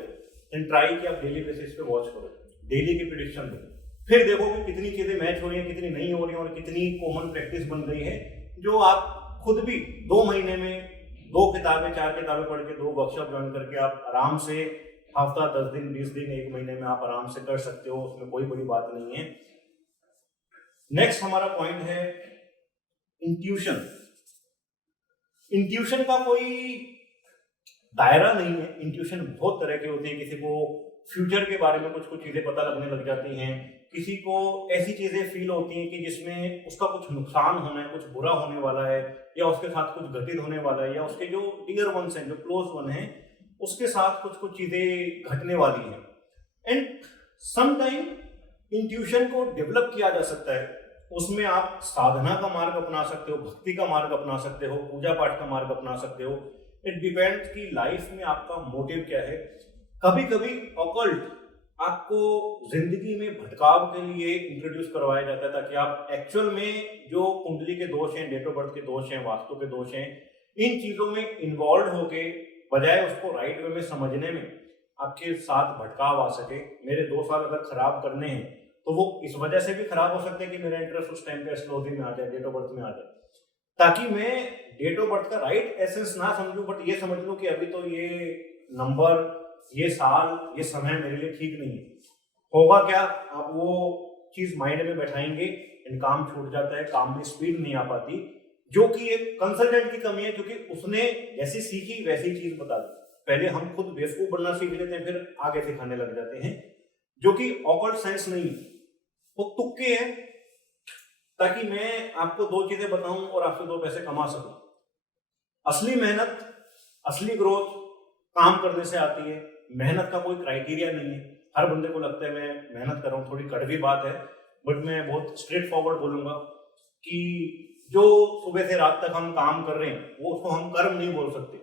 देन ट्राई कि आप डेली बेसिस पे वॉच करो, डेली की प्रेडिक्शन दो, फिर देखो कि कितनी चीज़ें मैच हो रही हैं, कितनी नहीं हो रही हैं, और कितनी कॉमन प्रैक्टिस बन गई है, जो आप खुद भी 2 महीने में 2 किताबें, 4 किताबें पढ़ के, 2 वर्कशॉप ज्वाइन करके आप आराम से हफ्ता, 10 दिन, 20 दिन, 1 महीने में आप आराम से कर सकते हो। उसमें कोई बड़ी बात नहीं है। नेक्स्ट हमारा पॉइंट है इंट्यूशन, इंट्यूशन का कोई दायरा नहीं है। इंट्यूशन बहुत तरह के होते हैं। किसी को फ्यूचर के बारे में कुछ कुछ चीजें पता लगने लग जाती हैं, किसी को ऐसी चीजें फील होती हैं कि जिसमें उसका कुछ नुकसान होना है, कुछ बुरा होने वाला है, या उसके साथ कुछ घटित होने वाला है, या उसके जो डियर वंस हैं, जो क्लोज वन हैं, उसके साथ कुछ कुछ चीजें घटने वाली हैं। एंड समटाइम इंट्यूशन को डेवलप किया जा सकता है। उसमें आप साधना का मार्ग अपना सकते हो, भक्ति का मार्ग अपना सकते हो, पूजा पाठ का मार्ग अपना सकते हो। इट डिपेंड्स कि लाइफ में आपका मोटिव क्या है। कभी कभी ऑकल्ट आपको जिंदगी में भटकाव के लिए इंट्रोड्यूस करवाया जाता है, ताकि आप एक्चुअल में जो कुंडली के दोष हैं, डेट ऑफ बर्थ के दोष हैं, वास्तु के दोष हैं, इन चीजों में इन्वॉल्व होके बजाय उसको राइट वे में समझने में आपके साथ भटकाव आ सके। मेरे 2 साल अगर खराब करने हैं तो वो इस वजह से भी खराब हो सकते हैं कि मेरा इंटरेस्ट उस टाइम पे एस्ट्रोलॉजी में आ जाए, डेट ऑफ बर्थ में आ जाए, ताकि मैं डेट ऑफ बर्थ का राइट एसेंस ना समझूं, बट ये समझ लूं कि अभी तो ये नंबर, ये साल, ये समय मेरे लिए ठीक नहीं है। होगा क्या, आप वो चीज माइंड में बैठाएंगे एंड काम छूट जाता है, काम में स्पीड नहीं आ पाती, जो कि एक कंसल्टेंट की कमी है, क्योंकि उसने जैसी सीखी वैसी चीज बता दी। पहले हम खुद बेवकूफ बनना सीख लेते हैं, फिर आगे सिखाने लग जाते हैं, जो कि ऑकल्ट साइंस नहीं है, वो तुक्के हैं, ताकि मैं आपको 2 चीजें बताऊं और आपसे 2 पैसे कमा सकूं। असली मेहनत, असली ग्रोथ काम करने से आती है। मेहनत का कोई क्राइटेरिया नहीं है। हर बंदे को लगता है मैं मेहनत कर रहा हूँ, थोड़ी कड़वी बात है, बट मैं बहुत स्ट्रेट फॉरवर्ड बोलूंगा कि जो सुबह से रात तक हम काम कर रहे हैं, वो उसको हम कर्म नहीं बोल सकते।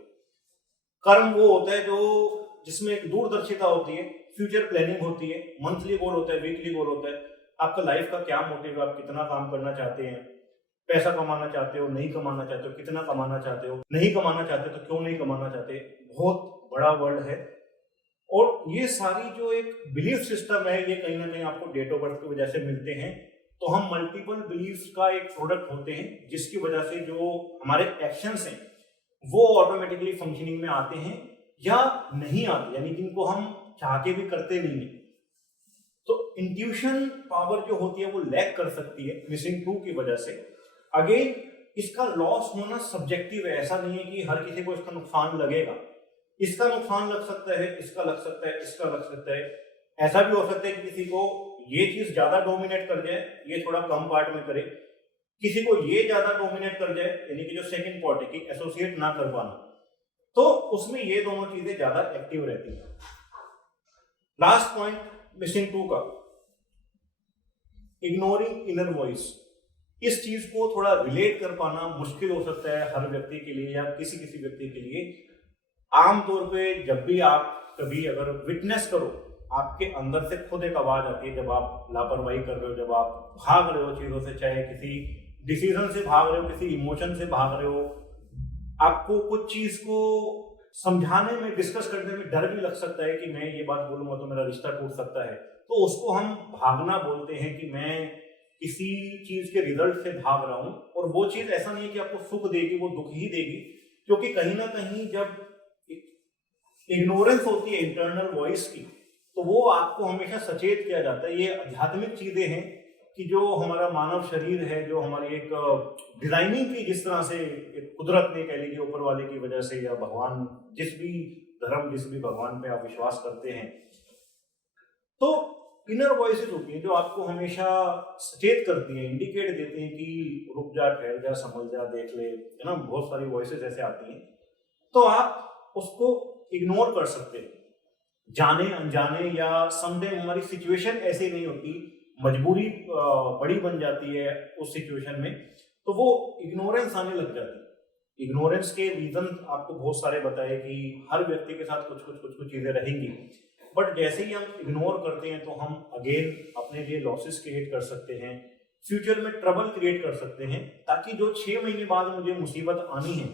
कर्म वो होता है जो जिसमें एक दूरदर्शिता होती है, फ्यूचर प्लानिंग होती है, मंथली गोल होता है, वीकली गोल होता है। आपका लाइफ का क्या मोटिव है, आप कितना काम करना चाहते हैं, पैसा कमाना चाहते हो, नहीं कमाना चाहते हो, कितना कमाना चाहते हो, नहीं कमाना चाहते तो क्यों नहीं कमाना चाहते, बहुत बड़ा वर्ड है। और ये सारी जो एक बिलीफ सिस्टम है, ये कहीं ना कहीं आपको डेट ऑफ बर्थ की वजह से मिलते हैं। तो हम मल्टीपल बिलीफ्स का एक प्रोडक्ट होते हैं, जिसकी वजह से जो हमारे एक्शंस हैं वो ऑटोमेटिकली फंक्शनिंग में आते हैं या नहीं आते, यानी जिनको हम चाह के भी करते नहीं है। तो इंट्यूशन पावर जो होती है वो लैक कर सकती है मिसिंग 2 की वजह से। अगेन, इसका लॉस होना सब्जेक्टिव है, ऐसा नहीं है कि हर किसी को इसका नुकसान लगेगा। इसका नुकसान लग सकता है, इसका लग सकता है, इसका लग सकता है। ऐसा भी हो सकता है कि किसी को ये चीज ज्यादा डोमिनेट कर जाए, ये थोड़ा कम पार्ट में करे, किसी को ये ज्यादा डोमिनेट कर जाए, यानी कि जो सेकंड पार्ट है कि एसोसिएट ना कर पाना, तो उसमें ये दोनों चीजें ज्यादा एक्टिव रहती हैं। लास्ट पॉइंट मिसिंग 2 का, इग्नोरिंग इनर वॉइस। इस चीज को थोड़ा रिलेट कर पाना मुश्किल हो सकता है हर व्यक्ति के लिए, या किसी किसी व्यक्ति के लिए। आमतौर पे जब भी आप कभी अगर विटनेस करो, आपके अंदर से खुद एक आवाज आती है, जब आप लापरवाही कर रहे हो, जब आप भाग रहे हो चीजों से, चाहे किसी डिसीजन से भाग रहे हो, किसी इमोशन से भाग रहे हो, आपको कुछ चीज को समझाने में, डिस्कस करने में डर भी लग सकता है कि मैं ये बात बोलूंगा तो मेरा रिश्ता टूट सकता है, तो उसको हम भागना बोलते हैं, कि मैं किसी चीज के रिजल्ट से भाग रहा हूं। और वो चीज ऐसा नहीं है कि आपको सुख देगी, वो दुख ही देगी, क्योंकि कहीं ना कहीं जब इग्नोरेंस होती है इंटरनल वॉइस की, तो वो आपको हमेशा सचेत किया जाता है। ये आध्यात्मिक चीजें हैं कि जो हमारा मानव शरीर है, जो हमारी एक डिजाइनिंग की, जिस तरह से कुदरत ने, कह लीजिए ऊपर वाले की वजह से, या भगवान, जिस भी धर्म, जिस भी भगवान पे आप विश्वास करते हैं, तो इनर वॉइसेस होती हैं जो आपको हमेशा सचेत करती हैं, इंडिकेट देती हैं कि रुक जा, ठहर जा, समझ जा, देख ले, है ना। बहुत सारी वॉइसेस ऐसे आती हैं, तो आप उसको इग्नोर कर सकते हैं, जाने अनजाने, या समटाइम हमारी सिचुएशन ऐसी नहीं होती, मजबूरी बड़ी बन जाती है उस सिचुएशन में, तो वो इग्नोरेंस आने लग जाती है। इग्नोरेंस के रीजन आपको बहुत सारे बताए कि हर व्यक्ति के साथ कुछ कुछ चीजें रहेंगी, बट जैसे ही हम इग्नोर करते हैं तो हम अगेन अपने लिए लॉसेस क्रिएट कर सकते हैं, फ्यूचर में ट्रबल क्रिएट कर सकते हैं, ताकि जो 6 महीने बाद मुझे मुसीबत आनी है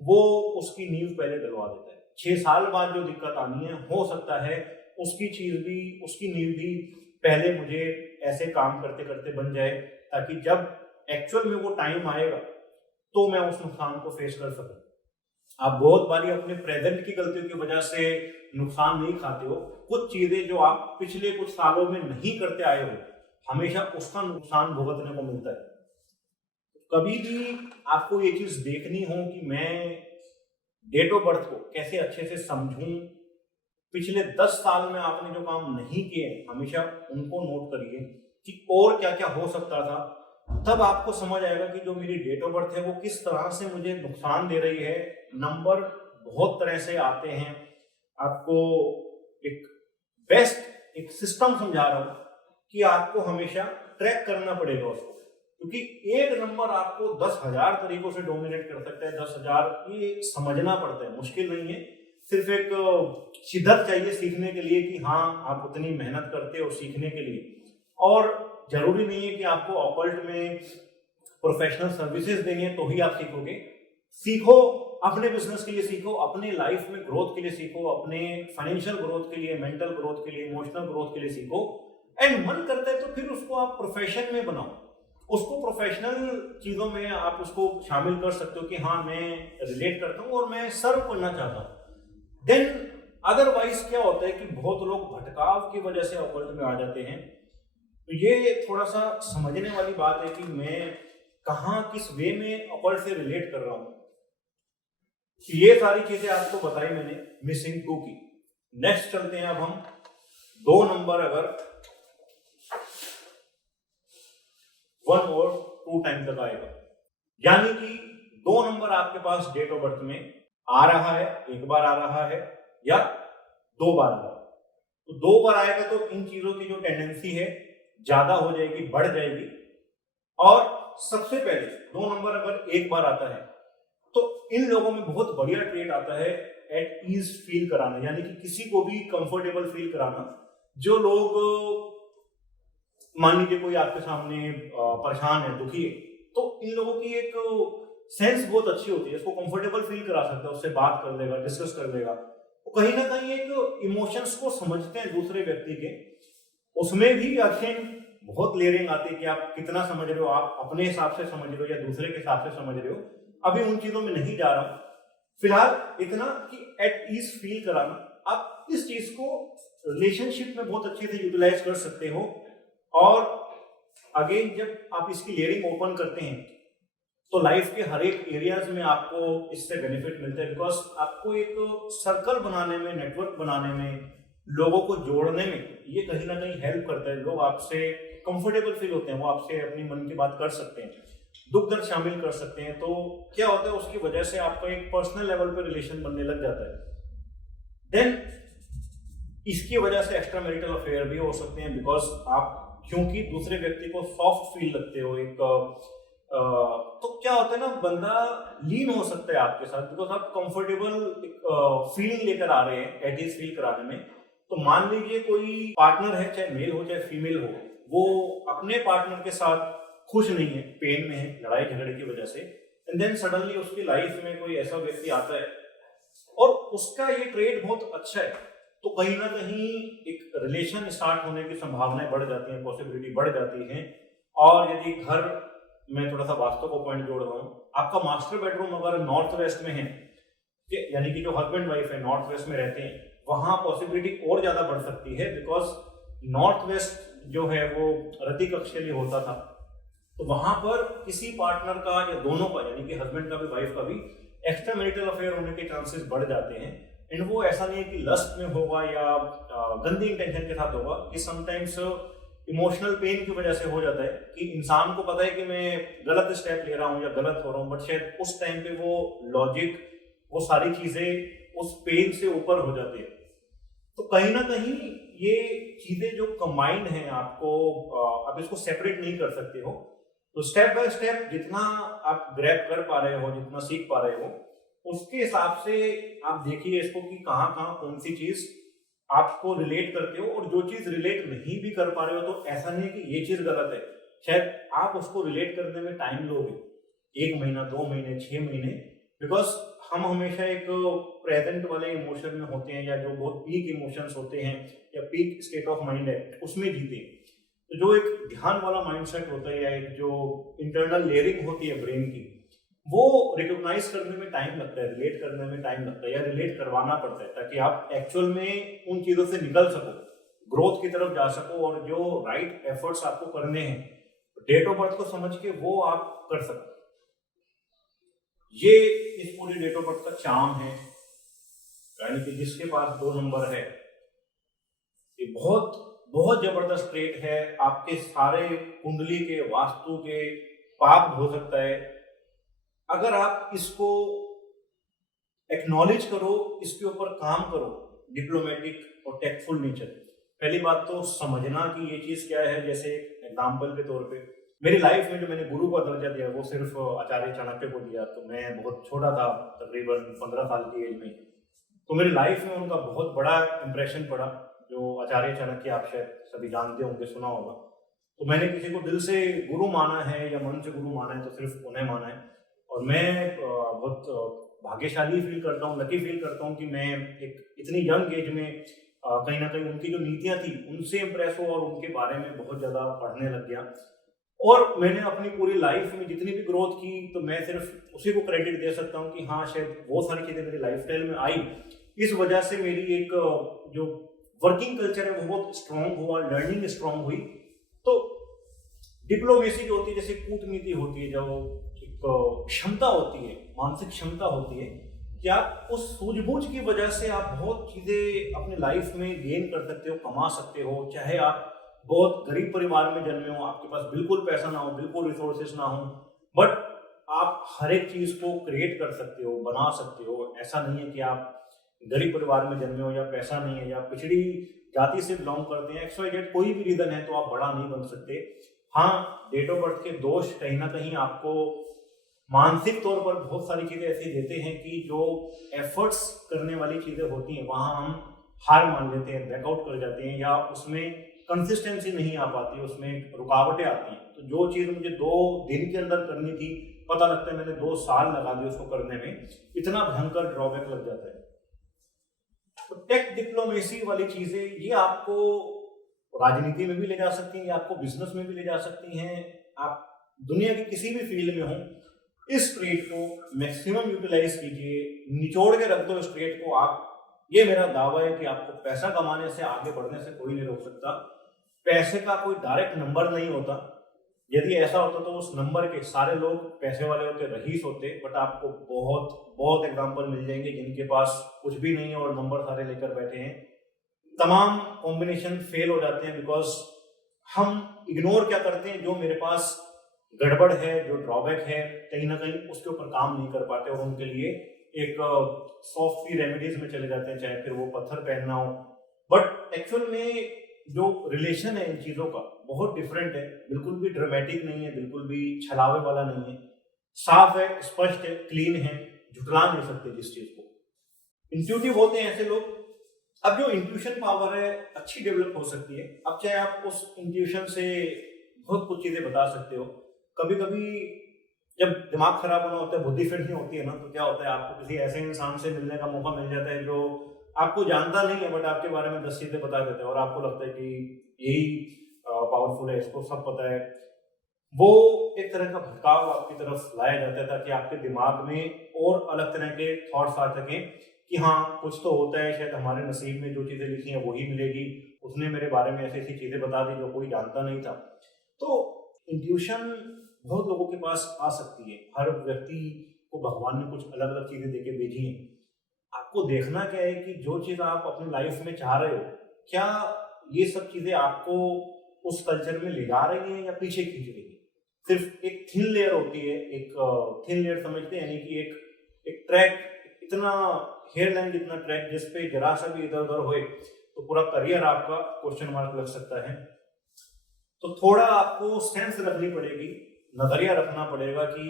वो उसकी नींव पहले डलवा देता है। 6 साल बाद जो दिक्कत आनी है, हो सकता है उसकी चीज भी, उसकी नींव भी पहले मुझे ऐसे काम करते करते बन जाए, ताकि जब एक्चुअल में वो टाइम आएगा तो मैं उस नुकसान को फेस कर सकूं। आप बहुत बारी अपने प्रेजेंट की गलतियों की वजह से नुकसान नहीं खाते हो। कुछ चीजें जो आप पिछले कुछ सालों में नहीं करते आए हो, हमेशा उसका नुकसान भुगतने को मिलता है। कभी भी आपको ये चीज देखनी हो कि मैं डेट ऑफ बर्थ को कैसे अच्छे से समझूं, पिछले 10 साल में आपने जो काम नहीं किए हमेशा उनको नोट करिए कि और क्या क्या हो सकता था। तब आपको समझ आएगा कि जो मेरी डेट ऑफ बर्थ है वो किस तरह से मुझे नुकसान दे रही है। नंबर बहुत तरह से आते हैं, आपको एक बेस्ट एक सिस्टम समझा रहा हूं कि आपको हमेशा ट्रैक करना पड़ेगा उसको, क्योंकि एक नंबर आपको 10,000 तरीकों से डोमिनेट कर सकता है। 10,000 ये समझना पड़ता है, मुश्किल नहीं है, सिर्फ एक शिद्दत चाहिए सीखने के लिए कि हाँ आप उतनी मेहनत करते हो सीखने के लिए। और जरूरी नहीं है कि आपको ऑकल्ट में प्रोफेशनल सर्विसेज देनी है तो ही आप सीखोगे। सीखो, अपने बिजनेस के लिए सीखो, अपने लाइफ में ग्रोथ के लिए सीखो, अपने फाइनेंशियल ग्रोथ के लिए, मेंटल ग्रोथ के लिए, इमोशनल ग्रोथ के लिए सीखो। एंड मन करता है तो फिर उसको आप प्रोफेशन में बनाओ, उसको प्रोफेशनल चीजों में आप उसको शामिल कर सकते हो कि हाँ मैं रिलेट करता हूँ और मैं सर्व करना चाहता हूँ। देन अदरवाइज क्या होता है कि बहुत लोग भटकाव की वजह से ऑकल्ट में आ जाते हैं। तो ये थोड़ा सा समझने वाली बात है कि मैं कहाँ किस वे में ऑकल्ट से रिलेट कर रहा हूँ। ये सारी चीजें आपको बताई मैंने मिसिंग 2 की। नेक्स्ट चलते हैं अब हम 2 नंबर अगर 1 और 2 टाइम तक आएगा, यानी कि 2 नंबर आपके पास डेट ऑफ बर्थ में आ रहा है, एक बार आ रहा है या 2 बार आ रहा है। तो 2 बार आएगा तो इन चीजों की जो टेंडेंसी है ज्यादा हो जाएगी, बढ़ जाएगी। और सबसे पहले 2 नंबर अगर एक बार आता है तो इन लोगों में बहुत बढ़िया ट्रेट आता है एट ईज फील कराना, यानी कि किसी को भी कंफर्टेबल फील कराना। जो लोग मान लीजिए कोई आपके सामने परेशान है, दुखी है, तो इन लोगों की एक सेंस बहुत अच्छी होती है, इसको कंफर्टेबल फील करा सकता है, उससे बात कर लेगा, डिस्कस कर लेगा। तो कहीं ना कहीं एक इमोशंस को समझते हैं दूसरे व्यक्ति के। उसमें भी अक्षय बहुत लेयरिंग आती है कि आप कितना समझ रहे हो, आप अपने हिसाब से समझ रहे हो या दूसरे के हिसाब से समझ रहे हो। अभी उन चीजों में नहीं जा रहा हूं, फिलहाल इतना कि एट ईज फील कराना। आप इस चीज को रिलेशनशिप में बहुत अच्छे से यूटिलाइज कर सकते हो। और अगेन जब आप इसकी लेयरिंग ओपन करते हैं तो लाइफ के हर एक एरियाज में आपको इससे बेनिफिट मिलता है, बिकॉज आपको एक सर्कल बनाने में, नेटवर्क बनाने में, लोगों को जोड़ने में ये कहीं ना कहीं हेल्प करता है। लोग आपसे कंफर्टेबल फील होते हैं, वो आपसे अपनी मन की बात कर सकते हैं, दुख दर्द शामिल कर सकते हैं। तो क्या होता है, उसकी वजह से आपका एक पर्सनल लेवल पे रिलेशन बनने लग जाता है। देन इसकी वजह से एक्स्ट्रा मैरिटल अफेयर भी हो सकते हैं, बिकॉज आप क्योंकि दूसरे व्यक्ति को सॉफ्ट फील लगते हो एक तो क्या होता है ना, बंदा लीन हो सकता है आपके साथ, बिकॉज आप कंफर्टेबल फीलिंग लेकर आ रहे हैं एट ईज फील कराने में। तो मान लीजिए कोई पार्टनर है, चाहे मेल हो चाहे फीमेल हो, वो अपने पार्टनर के साथ खुश नहीं है, पेन में है लड़ाई झगड़े की वजह से, एंड देन सडनली उसकी लाइफ में कोई ऐसा व्यक्ति आता है और उसका ये ट्रेड बहुत अच्छा है, तो कहीं ना कहीं एक रिलेशन स्टार्ट होने की संभावनाएं बढ़ जाती हैं, पॉसिबिलिटी बढ़ जाती हैं। और यदि घर में थोड़ा सा वास्तु को पॉइंट जोड़ रहा हूँ, आपका मास्टर बेडरूम अगर नॉर्थ वेस्ट में है, यानी कि जो हस्बैंड वाइफ है नॉर्थ वेस्ट में रहते हैं, वहां पॉसिबिलिटी और ज्यादा बढ़ सकती है, बिकॉज नॉर्थ वेस्ट जो है वो रति कक्ष के लिए होता था। तो वहां पर किसी पार्टनर का या दोनों का, यानी कि हस्बैंड का भी वाइफ का भी एक्स्ट्रा मैरिटल अफेयर होने के चांसेस बढ़ जाते हैं। एंड वो ऐसा नहीं है कि लस्ट में होगा या गंदी इंटेंशन के साथ होगा, कि समटाइम्स इमोशनल पेन की वजह से हो जाता है कि इंसान को पता है कि मैं गलत स्टेप ले रहा हूँ या गलत हो रहा हूँ, बट शायद उस टाइम पे वो लॉजिक, वो सारी चीजें उस पेन से ऊपर हो जाती है। तो कहीं ना कहीं ये चीजें जो कंबाइंड हैं, आपको आप इसको सेपरेट नहीं कर सकते हो। तो स्टेप बाय स्टेप जितना आप ग्रैब कर पा रहे हो, जितना सीख पा रहे हो, उसके हिसाब से आप देखिए इसको कि कहाँ कहाँ कौन सी चीज आपको रिलेट करते हो। और जो चीज रिलेट नहीं भी कर पा रहे हो, तो ऐसा नहीं कि ये चीज गलत है, शायद आप उसको रिलेट करने में टाइम लोगे, 1 महीना, 2 महीने, 6 महीने, बिकॉज हम हमेशा एक प्रेजेंट वाले इमोशन में होते हैं, या जो बहुत पीक इमोशंस होते हैं या पीक स्टेट ऑफ माइंड है उसमें जीते हैं। तो जो एक ध्यान वाला माइंडसेट होता है या एक जो इंटरनल लेयरिंग होती है ब्रेन की, वो रिकॉग्नाइज करने में टाइम लगता है, रिलेट करने में टाइम लगता है, या रिलेट करवाना पड़ता है, ताकि आप एक्चुअल में उन चीजों से निकल सको, ग्रोथ की तरफ जा सको, और जो राइट एफर्ट्स आपको करने हैं डेट ऑफ बर्थ को समझ के वो आप कर सको। ये इस पूरी डेट ऑफ बर्थ का चार्म है, यानी कि जिसके पास 2 नंबर है ये बहुत बहुत जबरदस्त ट्रेट है। आपके सारे कुंडली के वास्तु के पाप धो सकता है अगर आप इसको एक्नॉलेज करो, इसके ऊपर काम करो, डिप्लोमेटिक और टेक्टफुल नेचर। पहली बात तो समझना कि ये चीज क्या है। जैसे एग्जाम्पल के तौर पे मेरी लाइफ में जो मैंने गुरु का दर्जा दिया वो सिर्फ आचार्य चाणक्य को दिया, तो मैं बहुत छोटा था, तकरीबन 15 साल की एज में। तो मेरी लाइफ में उनका बहुत बड़ा इंप्रेशन पड़ा, जो आचार्य चाणक्य आप शायद सभी जानते होंगे, सुना होगा। तो मैंने किसी को दिल से गुरु माना है या मन से गुरु माना है तो सिर्फ उन्हें माना है। और मैं बहुत भाग्यशाली फील करता हूँ, लकी फील करता हूँ कि मैं एक इतनी यंग एज में कहीं ना कहीं उनकी जो नीतियाँ थी उनसे इम्प्रेस हो और उनके बारे में बहुत ज़्यादा पढ़ने लग गया। और मैंने अपनी पूरी लाइफ में जितनी भी ग्रोथ की तो मैं सिर्फ उसी को क्रेडिट दे सकता हूँ कि हाँ, शायद बहुत सारी चीज़ें मेरी लाइफस्टाइल में आई, इस वजह से मेरी एक जो वर्किंग कल्चर है वो बहुत स्ट्रांग हुआ, लर्निंग स्ट्रांग हुई। तो डिप्लोमेसी जो होती है, जैसे कूटनीति होती है, जो एक क्षमता होती है, मानसिक क्षमता होती है कि आप उस सूझबूझ की वजह से आप बहुत चीज़ें अपनी लाइफ में गेन कर सकते हो, कमा सकते हो। चाहे आप बहुत गरीब परिवार में जन्मे हो, आपके पास बिल्कुल पैसा ना हो, बिल्कुल रिसोर्सेस ना हो, बट आप हर एक चीज़ को क्रिएट कर सकते हो, बना सकते हो। ऐसा नहीं है कि आप गरीब परिवार में जन्मे हो या पैसा नहीं है या पिछड़ी जाति से बिलोंग करते हैं, XYZ कोई भी रीजन है तो आप बड़ा नहीं बन सकते। हाँ, डेट ऑफ बर्थ के दोष कहीं ना कहीं आपको मानसिक तौर पर बहुत सारी चीजें ऐसी देते हैं कि जो एफर्ट्स करने वाली चीजें होती हैं वहां हम हार मान लेते हैं, बैकआउट कर जाते हैं, या उसमें कंसिस्टेंसी नहीं आ पाती, उसमें रुकावटें आती हैं। तो जो चीज मुझे 2 दिन के अंदर करनी थी, पता लगता है मैंने 2 साल लगा दिए उसको करने में, इतना भयंकर ड्रॉबैक लग जाता है। तो टेक डिप्लोमेसी वाली चीजें ये आपको राजनीति में भी ले जा सकती हैं, ये आपको बिजनेस में भी ले जा सकती हैं। आप दुनिया की किसी भी फील्ड में हो, इस ट्रेड को मैक्सिमम यूटिलाइज कीजिए, निचोड़ के रख दो इस ट्रेड को आप। ये मेरा दावा है कि आपको पैसा कमाने से, आगे बढ़ने से कोई नहीं रोक सकता। पैसे का कोई डायरेक्ट नंबर नहीं होता। यदि ऐसा होता तो उस नंबर के सारे लोग पैसे वाले होते, रईस होते। बट आपको बहुत बहुत एग्जांपल मिल जाएंगे जिनके पास कुछ भी नहीं है और नंबर सारे लेकर बैठे हैं। तमाम कॉम्बिनेशन फेल हो जाते हैं बिकॉज हम इग्नोर क्या करते हैं, जो मेरे पास गड़बड़ है, जो ड्रॉबैक है, कहीं ना कहीं उसके ऊपर काम नहीं कर पाते और उनके लिए एक सॉफ्ट सी रेमेडीज में चले जाते हैं, चाहे फिर वो पत्थर पहनना हो। बट एक्चुअल में जो रिलेशन है इन चीज़ों का बहुत डिफरेंट है, बिल्कुल भी ड्रामेटिक नहीं है, बिल्कुल भी छलावे वाला नहीं है, साफ है, स्पष्ट है, क्लीन है, झुठला नहीं सकते जिस चीज को। इंट्यूटिव होते हैं ऐसे लोग। अब जो इंट्यूशन पावर है अच्छी डेवलप हो सकती है। अब चाहे आप उस इंट्यूशन से बहुत कुछ चीजें बता सकते हो। कभी कभी जब दिमाग खराब होना होता है, बुद्धि फिट नहीं होती है ना, तो क्या होता है, आपको किसी ऐसे इंसान से मिलने का मौका मिल जाता है जो आपको जानता नहीं है बट आपके बारे में 10 चीजें बता देता है और आपको लगता है कि यही पावरफुल है, इसको सब पता है। वो एक तरह का भटकाव आपकी तरफ लाया जाता है ताकि आपके दिमाग में और अलग तरह के थॉट्स आ सकें कि हाँ, कुछ तो होता है, शायद हमारे नसीब में जो चीज़ें लिखी हैं वही मिलेगी। उसने मेरे बारे में ऐसी ऐसी चीज़ें बता दी जो कोई जानता नहीं था। तो इंट्यूशन बहुत लोगों के पास आ सकती है। हर व्यक्ति को भगवान ने कुछ अलग अलग चीज़ें देके भेजी हैं। आपको देखना क्या है कि जो चीज़ आप अपनी लाइफ में चाह रहे हो, क्या ये सब चीज़ें आपको उस कल्चर में ले जा रही हैं या पीछे खींच रही है। सिर्फ एक थिन लेयर होती है, एक थिन लेयर समझते हैं, यानी कि एक ट्रैक, इतना हेयर लाइन जितना ट्रैक, जिस पे जरा सा भी इधर उधर होए तो पूरा करियर आपका क्वेश्चन मार्क लग सकता है। तो थोड़ा आपको सेंस रखनी पड़ेगी, नजरिया रखना पड़ेगा कि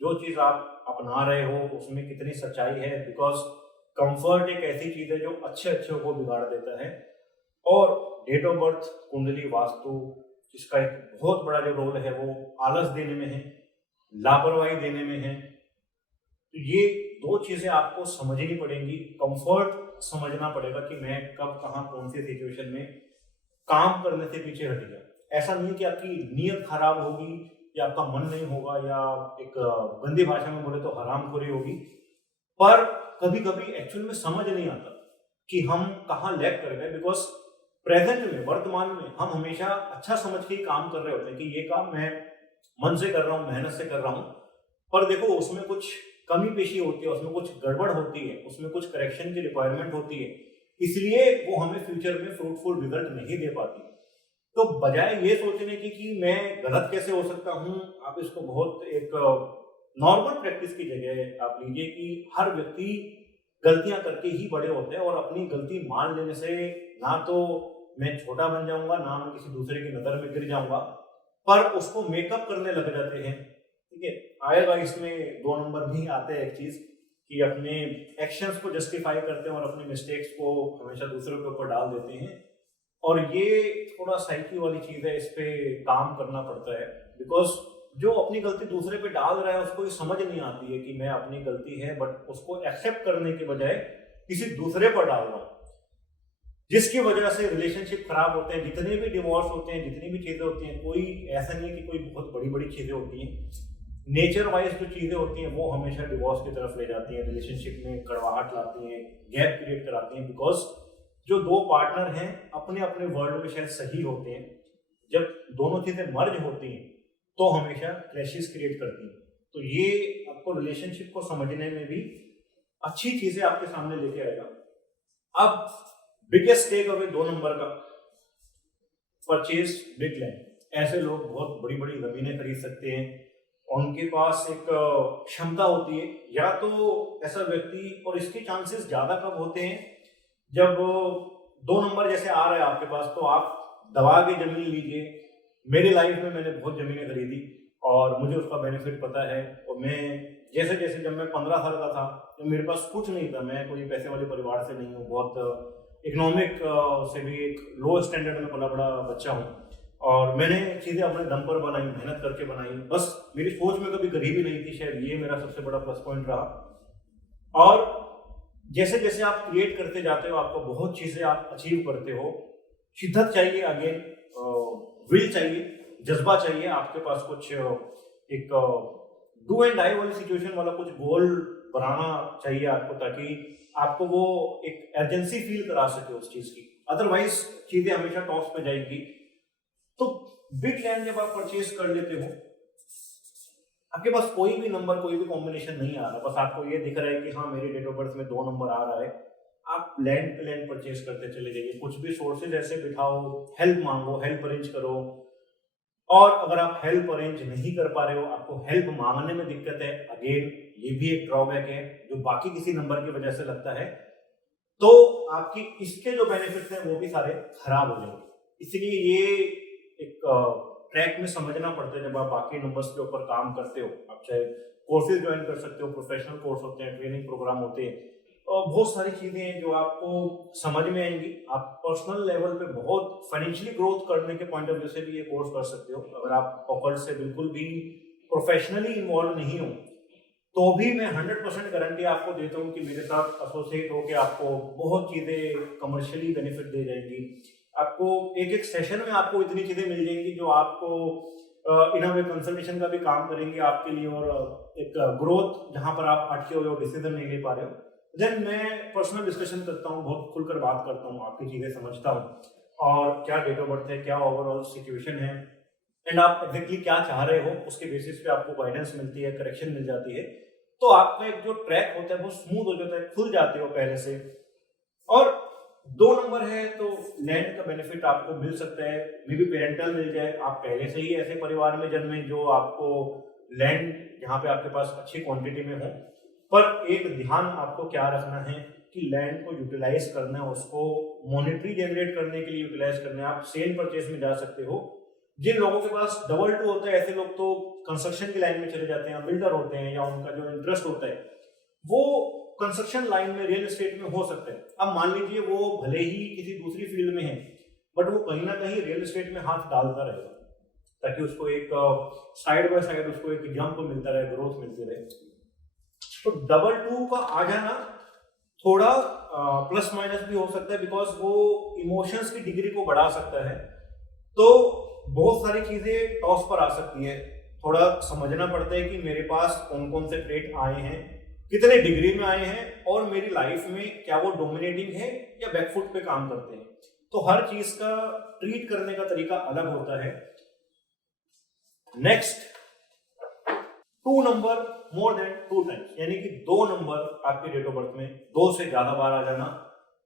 जो चीज आप अपना रहे हो उसमें कितनी सच्चाई है। बिकॉज कंफर्ट एक ऐसी चीज है जो अच्छे अच्छे को बिगाड़ देता है। और डेट ऑफ बर्थ, कुंडली, वास्तु, इसका एक बहुत बड़ा जो रोल है वो आलस देने में है, लापरवाही देने में है। तो ये 2 चीजें आपको समझनी पड़ेंगी। कंफर्ट समझना पड़ेगा कि मैं कब कहाँ कौन सी सिचुएशन में काम करने से पीछे हट गया। ऐसा नहीं कि आपकी नीयत खराब होगी या आपका मन नहीं होगा या एक गंदी भाषा में बोले तो हरामखोरी होगी, पर कभी कभी एक्चुअल में समझ नहीं आता कि हम कहाँ लैग कर गए। बिकॉज प्रेजेंट में, वर्तमान में हम हमेशा अच्छा समझ के ही काम कर रहे होते हैं कि ये काम मैं मन से कर रहा हूँ, मेहनत से कर रहा हूँ, पर देखो उसमें कुछ कमी पेशी होती है, उसमें कुछ गड़बड़ होती है, उसमें कुछ करेक्शन की रिक्वायरमेंट होती है, इसलिए वो हमें फ्यूचर में फ्रूटफुल रिजल्ट नहीं दे पाती। तो बजाय ये सोचने की कि मैं गलत कैसे हो सकता हूँ, आप इसको बहुत एक नॉर्मल प्रैक्टिस की जगह आप लीजिए कि हर व्यक्ति गलतियां करके ही बड़े होते हैं, और अपनी गलती मान लेने से ना तो मैं छोटा बन जाऊंगा, ना मैं किसी दूसरे की नजर में गिर जाऊंगा, पर उसको मेकअप करने लग जाते हैं। ठीक है, आएगा इसमें 2 नंबर भी आते हैं एक चीज कि अपने एक्शंस को जस्टिफाई करते हैं और अपने मिस्टेक्स को हमेशा दूसरों के ऊपर डाल देते हैं, और ये थोड़ा साइकी वाली चीज है, इस पे काम करना पड़ता है। बिकॉज जो अपनी गलती दूसरे पे डाल रहा है उसको ये समझ नहीं आती है कि मैं अपनी गलती है, बट उसको एक्सेप्ट करने के बजाय किसी दूसरे पर डाल रहा हूँ, जिसकी वजह से रिलेशनशिप खराब होते हैं। जितने भी डिवोर्स होते हैं, जितनी भी चीजें होती हैं, कोई ऐसा नहीं है कि कोई बहुत बड़ी बड़ी चीजें होती हैं। नेचर वाइज जो चीजें होती हैं वो हमेशा डिवोर्स की तरफ ले जाती हैं, रिलेशनशिप में कड़वाहट लाती हैं, गैप क्रिएट कराती हैं। बिकॉज जो 2 पार्टनर हैं अपने अपने वर्ल्ड में शायद सही होते हैं, जब दोनों चीजें मर्ज होती हैं तो हमेशा क्लैशेस क्रिएट करती हैं। तो ये आपको रिलेशनशिप को समझने में भी अच्छी चीजें आपके सामने लेके आएगा। अब बिगेस्ट टेक अवे 2 नंबर का, परचेज बिग लैंड। ऐसे लोग बहुत बड़ी बड़ी जमीनें खरीद सकते हैं, उनके पास एक क्षमता होती है। या तो ऐसा व्यक्ति, और इसके चांसेस ज्यादा कब होते हैं, जब 2 नंबर जैसे आ रहा है आपके पास, तो आप दबा के जमीन लीजिए। मेरी लाइफ में मैंने बहुत जमीनें खरीदी और मुझे उसका बेनिफिट पता है। और मैं जैसे जैसे जब मैं 15 साल का था तो मेरे पास कुछ नहीं था, मैं कोई पैसे वाले परिवार से नहीं हूँ, बहुत इकोनॉमिक से भी एक लो स्टैंडर्ड में पला बड़ा बच्चा हूँ, और मैंने चीज़ें अपने दम पर बनाई, मेहनत करके बनाई। बस मेरी सोच में कभी गरीबी नहीं थी, शायद ये मेरा सबसे बड़ा प्लस पॉइंट रहा। और जैसे जैसे आप क्रिएट करते जाते हो, आपको बहुत चीज़ें आप अचीव करते हो। शिद्दत चाहिए, अगेन विल चाहिए, जज्बा चाहिए, आपके पास कुछ एक डू एंड डाई वाली सिचुएशन वाला कुछ गोल बनाना चाहिए आपको, ताकि आपको वो एक अर्जेंसी फील करा सके उस चीज की। अदरवाइज चीजें हमेशा टॉस पे जाएगी। तो बिग लैंड जब आप परचेज कर लेते हो, आपके पास कोई भी नंबर, कोई भी कॉम्बिनेशन नहीं आ रहा, बस आपको ये दिख रहा है कि हाँ मेरी डेट ऑफ बर्थ में 2 नंबर आ रहा है, आप लैंड पे लैंड परचेज करते चले जाइए। कुछ भी सोर्सेज ऐसे बिठाओ, हेल्प मांगो, हेल्प अरेंज करो। और अगर आप हेल्प अरेंज नहीं कर पा रहे हो, आपको हेल्प मांगने में दिक्कत है, अगेन ये भी एक ड्रॉबैक है जो बाकी किसी नंबर की वजह से लगता है, तो आपकी इसके जो बेनिफिट्स हैं वो भी सारे खराब हो जाएंगे। इसलिए ये एक ट्रैक में समझना पड़ता है जब आप बाकी नंबर्स के ऊपर काम करते हो। आप चाहे कोर्सेज ज्वाइन कर सकते हो, प्रोफेशनल कोर्स होते हैं, ट्रेनिंग प्रोग्राम होते हैं, और बहुत सारी चीजें हैं जो आपको समझ में आएंगी। आप पर्सनल लेवल पे बहुत फाइनेंशियली ग्रोथ करने के पॉइंट ऑफ व्यू से भी ये कोर्स कर सकते हो। अगर आप ऑकल्ट से बिल्कुल भी प्रोफेशनली इन्वॉल्व नहीं हो, तो भी मैं 100% गारंटी आपको देता हूँ कि मेरे साथ एसोसिएट होकर आपको बहुत चीजें कमर्शियली बेनिफिट दे जाएंगी। आपको एक एक सेशन में आपको इतनी चीजें मिल जाएंगी जो आपको इन वे कंसल्टेशन का भी काम करेंगे आपके लिए, और एक ग्रोथ जहां पर आप अटके हुए हो, डिसीजन नहीं ले पा रहे हो, देन मैं पर्सनल डिस्कशन करता हूँ, बहुत खुलकर बात करता हूँ, आपकी चीजें समझता हूँ, और क्या डेट ऑफ बर्थ है, क्या ओवरऑल सिचुएशन है, एंड आप एग्जैक्टली क्या चाह रहे हो, उसके बेसिस पे आपको गाइडेंस मिलती है, करेक्शन मिल जाती है। तो आपका एक जो ट्रैक होता है वो स्मूथ हो जाता है, खुल जाते हो पहले से। और 2 नंबर है तो लैंड का बेनिफिट आपको मिल सकता है, मे बी पेरेंटल मिल जाए, आप पहले से ही ऐसे परिवार में जन्मे जो आपको लैंड जहाँ पे आपके पास अच्छी क्वांटिटी में हो। पर एक ध्यान आपको क्या रखना है कि लैंड को यूटिलाइज करना है, उसको मॉनेटरी जनरेट करने के लिए यूटिलाइज करना है। आप सेल परचेज में जा सकते हो। जिन लोगों के पास डबल 2 होता है, ऐसे लोग तो कंस्ट्रक्शन की लाइन में चले जाते हैं, बिल्डर होते हैं, या उनका जो इंटरेस्ट होता है वो कंस्ट्रक्शन लाइन में, रियल एस्टेट में हो सकता है। अब मान लीजिए वो भले ही किसी दूसरी फील्ड में है, बट वो कहीं ना कहीं रियल एस्टेट में हाथ डालता रहेगा, ताकि उसको एक साइड बाय साइड उसको एक जंप मिलता रहे, ग्रोथ मिलती रहे। तो डबल 2 का आ जाना थोड़ा प्लस माइनस भी हो सकता है, बिकॉज वो इमोशंस की डिग्री को बढ़ा सकता है। तो बहुत सारी चीजें टॉस पर आ सकती है। थोड़ा समझना पड़ता है कि मेरे पास कौन कौन से ट्रेट आए हैं, कितने डिग्री में आए हैं, और मेरी लाइफ में क्या वो डोमिनेटिंग है या बैकफुट पे काम करते हैं। तो हर चीज का ट्रीट करने का तरीका अलग होता है। Next 2 number more than 2 times, यानी कि 2 नंबर आपके डेट ऑफ बर्थ में 2 से ज्यादा बार आ जाना।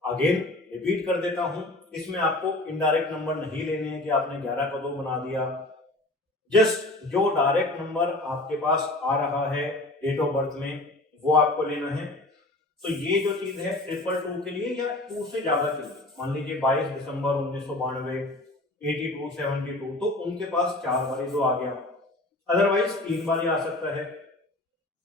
अगेन रिपीट कर देता हूं, इसमें आपको इनडायरेक्ट नंबर नहीं लेने हैं कि आपने 11 का 2 बना दिया। जस्ट जो डायरेक्ट नंबर आपके पास आ रहा है डेट ऑफ बर्थ में वो आपको लेना है। तो ये जो चीज है 222 के लिए या 2 से ज्यादा के लिए, मान लीजिए 22 दिसंबर 1992, 82, 72, तो उनके पास 4 बारी 2 आ गया, अदरवाइज 3 बारी आ सकता है।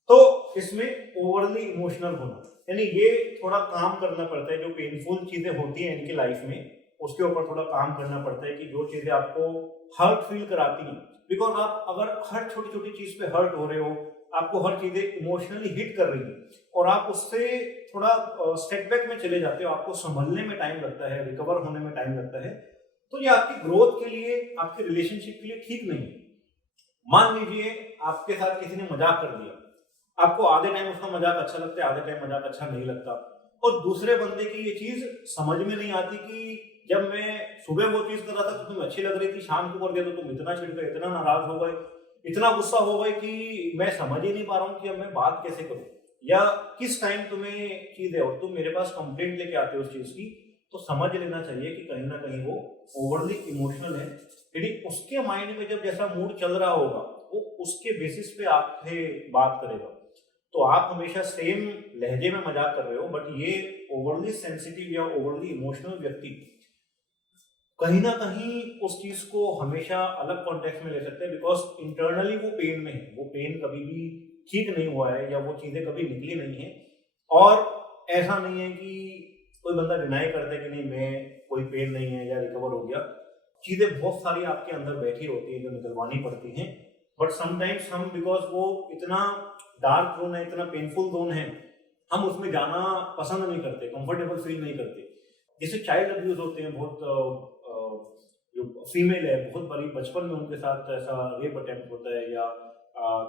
तो इसमें ओवरली इमोशनल होना, यानी ये थोड़ा काम करना पड़ता है। जो पेनफुल चीजें होती हैं इनकी लाइफ में, उसके ऊपर थोड़ा काम करना पड़ता है कि जो चीजें आपको हर्ट फील कराती हैं, बिकॉज आप अगर हर छोटी छोटी चीज पे हर्ट हो रहे हो, आपको हर चीजें इमोशनली हिट कर रही है और आप उससे थोड़ा सेटबैक में चले जाते हो, आपको संभलने में टाइम लगता है, रिकवर होने में टाइम लगता है, तो ये आपकी ग्रोथ के लिए, आपके रिलेशनशिप के लिए ठीक नहीं है। मान लीजिए आपके साथ किसी ने मजाक कर दिया, आपको आधे टाइम उसका मजाक अच्छा लगता है, आधे टाइम मजाक अच्छा नहीं लगता, और दूसरे बंदे की ये चीज समझ में नहीं आती कि जब मैं सुबह वो चीज कर रहा था तो तुम्हें अच्छी लग रही थी, शाम को कर दिया तो तुम इतना चिढ़ गए, इतना नाराज हो गए, इतना गुस्सा हो गए कि मैं समझ ही नहीं पा रहा हूँ कि अब मैं बात कैसे करूँ, या किस टाइम तुम्हें चीज है और तुम मेरे पास कंप्लेंट लेके आते हो उस चीज की, तो समझ लेना चाहिए कि कहीं ना कहीं वो ओवरली इमोशनल है। यदि उसके माइंड में जब जैसा मूड चल रहा होगा वो उसके बेसिस पे आपसे बात करेगा। तो आप हमेशा सेम लहजे में मजाक कर रहे हो, बट ये ओवरली सेंसिटिव या ओवरली इमोशनल व्यक्ति कहीं ना कहीं उस चीज को हमेशा अलग कॉन्टेक्स्ट में ले सकते हैं, बिकॉज इंटरनली वो पेन में है, वो पेन कभी भी ठीक नहीं हुआ है या वो चीजें कभी निकली नहीं है। और ऐसा नहीं है कि कोई बंदा डिनाई करता है कि नहीं मैं कोई पेन नहीं है या रिकवर हो गया, चीजें बहुत सारी आपके अंदर बैठी होती है जो निकलवानी पड़ती हैं, बट समटाइम्स हम बिकॉज वो इतना डार्क जोन है, इतना पेनफुल जोन है, हम उसमें जाना पसंद नहीं करते, कंफर्टेबल फील नहीं करते। जैसे चाइल्ड अब्यूज होते हैं, बहुत जो फीमेल है बहुत बड़ी बचपन में उनके साथ ऐसा रेप अटेम्प्ट होता है, या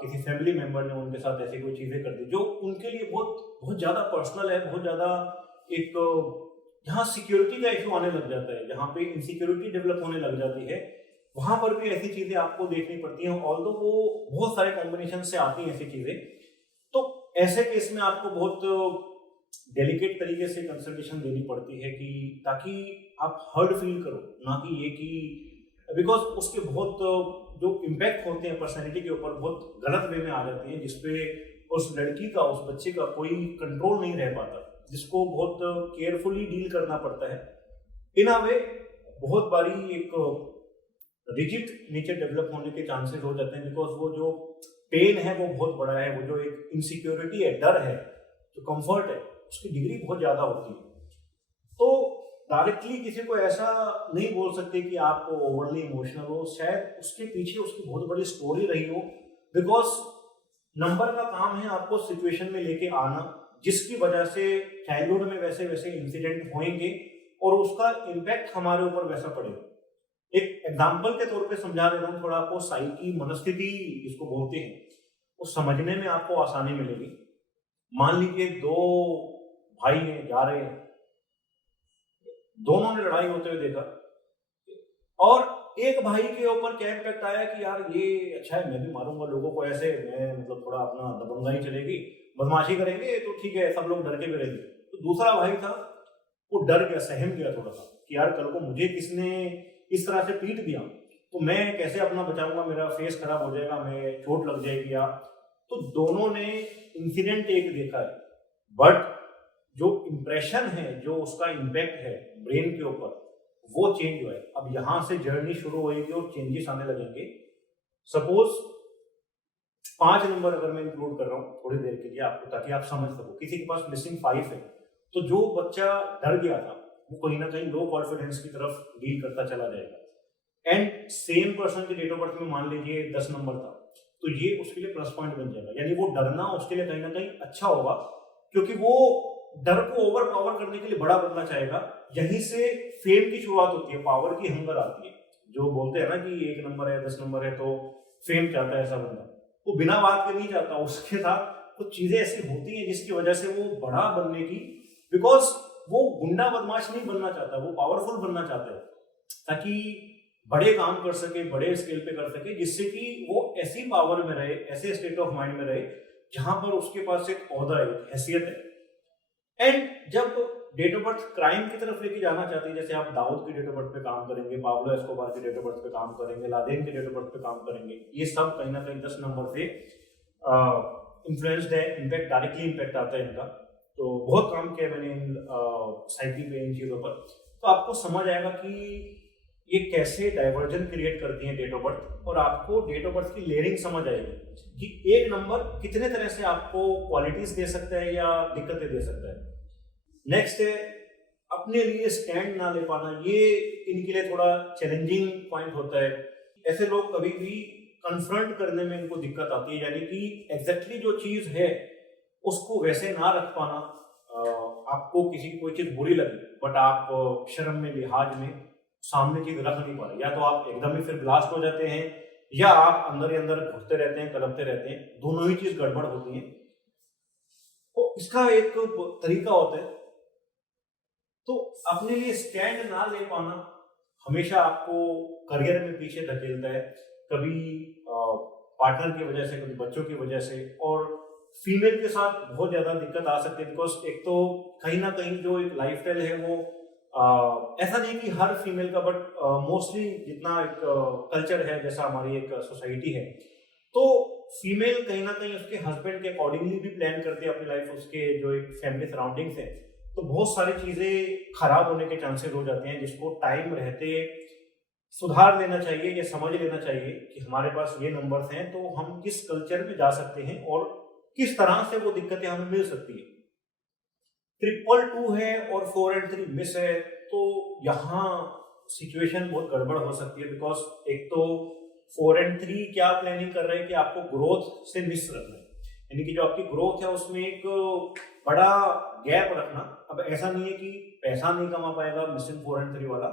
किसी फैमिली मेंबर ने उनके साथ ऐसी कोई चीजें कर दी जो उनके लिए बहुत बहुत ज्यादा पर्सनल है, बहुत ज्यादा एक जहाँ सिक्योरिटी का इशू आने लग जाता है, जहाँ पे इनसिक्योरिटी डेवलप होने लग जाती है, वहां पर भी ऐसी चीजें आपको देखनी पड़ती हैं। ऑल्दो वो बहुत सारे कॉम्बिनेशन से आती हैं ऐसी चीजें, तो ऐसे केस में आपको बहुत डेलिकेट तरीके से कंसल्टेशन देनी पड़ती है कि ताकि आप हर्ट फील करो, ना कि ये कि बिकॉज उसके बहुत जो इम्पैक्ट होते हैं पर्सनैलिटी के ऊपर बहुत गलत वे में आ जाते हैं, जिसपे उस लड़की का, उस बच्चे का कोई कंट्रोल नहीं रह पाता, जिसको बहुत केयरफुली डील करना पड़ता है। इन अ वे बहुत बारी एक रिजिड नेचर डेवलप होने के चांसेस हो जाते हैं, बिकॉज वो जो पेन है वो बहुत बड़ा है, वो जो एक इनसिक्योरिटी है, डर है, जो कंफर्ट है, उसकी डिग्री बहुत ज्यादा होती है। तो डायरेक्टली किसी को ऐसा नहीं बोल सकते कि आप ओवरली इमोशनल हो, शायद उसके पीछे उसकी बहुत बड़ी स्टोरी रही हो, बिकॉज नंबर का काम है आपको सिचुएशन में लेके आना, जिसकी वजह से चाइल्डहुड में वैसे वैसे इंसिडेंट होंगे और उसका इम्पैक्ट हमारे ऊपर वैसा पड़ेगा। एक एग्जाम्पल के तौर पे समझा दे रहा हूँ थोड़ा आपको, साइकी, मनस्थिति जिसको बोलते हैं, वो समझने में आपको आसानी मिलेगी। मान लीजिए 2 भाई हैं, जा रहे हैं, दोनों ने लड़ाई होते हुए देखा, और एक भाई के ऊपर क्या इम्पैक्ट आया कि यार ये अच्छा है, मैं भी मारूंगा लोगों को ऐसे, मैं मतलब थोड़ा अपना दबंगाई चलेगी, बदमाशी करेंगे तो ठीक है, सब लोग डर के भी रहेंगे। तो दूसरा भाई था वो डर गया, सहम गया थोड़ा सा कि यार कल को मुझे किसने इस तरह से पीट दिया तो मैं कैसे अपना बचाऊंगा, मेरा फेस खराब हो जाएगा, मैं चोट लग जाएगी। या तो दोनों ने इंसिडेंट एक देखा है, बट जो इंप्रेशन है, जो उसका इम्पैक्ट है ब्रेन के ऊपर, वो चेंज हुआ है। अब यहां से जर्नी शुरू होगी और चेंजेस आने लगेंगे। सपोज 5 नंबर अगर मैं इंक्लूड कर रहा हूँ थोड़ी देर के लिए आपको, ताकि आप समझ सको, किसी के पास मिसिंग 5 है, तो जो बच्चा डर गया था वो कहीं ना कहीं लो कॉन्फिडेंस की तरफ डील करता चला जाएगा। एंड सेम पर्सन के डेट ऑफ बर्थ में मान लीजिए 10 नंबर था, तो ये उसके लिए प्लस पॉइंट बन जाएगा, यानी वो डरना उसके लिए कहीं ना कहीं अच्छा होगा, क्योंकि वो डर को ओवर पावर करने के लिए बड़ा बनना चाहेगा। यहीं से फेम की शुरुआत होती है, पावर की हंगर आती है। जो बोलते हैं ना कि 1 नंबर है, 10 नंबर है तो फेम चाहता है, ऐसा बंदा वो बिना बात के नहीं चाहता, उसके साथ कुछ चीजें ऐसी होती हैं जिसकी वजह से वो बड़ा बनने की, बिकॉज वो गुंडा बदमाश नहीं बनना चाहता, वो पावरफुल बनना चाहता है, ताकि बड़े काम कर सके, बड़े स्केल पे कर सके, जिससे कि वो ऐसी पावर में रहे, ऐसे स्टेट ऑफ माइंड में रहे जहां पर उसके पास एक ओहदा है, एक हैसियत है। एंड जब डेट ऑफ बर्थ क्राइम की तरफ लेके जाना चाहते हैं, जैसे आप दाऊद की डेट ऑफ बर्थ पे काम करेंगे, पाब्लो एस्कोबार की डेट ऑफ बर्थ पे काम करेंगे, लादेन की डेट ऑफ बर्थ पे काम करेंगे, ये सब कहीं ना कहीं 10 नंबर से इन्फ्लुएंस्ड है, इम्पैक्ट डायरेक्टली इम्पैक्ट आता है इनका। तो बहुत काम किया मैंने इन साइकिल पे, इन चीजों पर, तो आपको समझ आएगा कि ये कैसे डाइवर्जन क्रिएट करती है डेट ऑफ बर्थ, और आपको डेट ऑफ बर्थ की लेयरिंग समझ आएगी कि एक नंबर कितने तरह से आपको क्वालिटीज दे सकता है या दिक्कतें दे सकता है। नेक्स्ट है अपने लिए स्टैंड ना ले पाना, ये इनके लिए थोड़ा चैलेंजिंग पॉइंट होता है। ऐसे लोग कभी भी कन्फ्रंट करने में इनको दिक्कत आती है, यानी कि एग्जैक्टली जो चीज है उसको वैसे ना रख पाना। आपको किसी की कोई चीज बुरी लगी बट आप शर्म में, लिहाज में सामने चीज रख नहीं पा रहे, या तो आप एकदम ही फिर ब्लास्ट हो जाते हैं, या आप अंदर ही अंदर घुटते रहते हैं, कलपते रहते हैं, दोनों ही चीज गड़बड़ होती है। तो इसका एक तरीका होता है, तो अपने लिए स्टैंड ना ले पाना हमेशा आपको करियर में पीछे धकेलता है, कभी पार्टनर की वजह से, कभी बच्चों की वजह से, और फीमेल के साथ बहुत ज्यादा दिक्कत आ सकती है। बिकॉज एक तो कहीं ना कहीं जो एक लाइफस्टाइल है वो ऐसा नहीं कि हर फीमेल का, बट मोस्टली जितना एक कल्चर है, जैसा हमारी एक सोसाइटी है, तो फीमेल कहीं ना कहीं उसके हस्बैंड के अकॉर्डिंगली भी प्लान करती है अपनी लाइफ, उसके जो एक फैमिली सराउंडिंग्स है, तो बहुत सारी चीजें खराब होने के चांसेस हो जाते हैं, जिसको टाइम रहते सुधार लेना चाहिए या समझ लेना चाहिए कि हमारे पास ये नंबर्स हैं, तो हम किस कल्चर में जा सकते हैं और किस तरह से वो दिक्कतें हमें मिल सकती है। 222 है और 4 and 3 मिस है, तो यहाँ सिचुएशन बहुत गड़बड़ हो सकती है। बिकॉज एक तो 4 and 3 क्या प्लानिंग कर रहे हैं कि आपको ग्रोथ से मिस रखना है, यानी कि जो आपकी ग्रोथ है उसमें एक बड़ा गैप रखना। अब ऐसा नहीं है कि पैसा नहीं कमा पाएगा मिशन 4 and 3 वाला,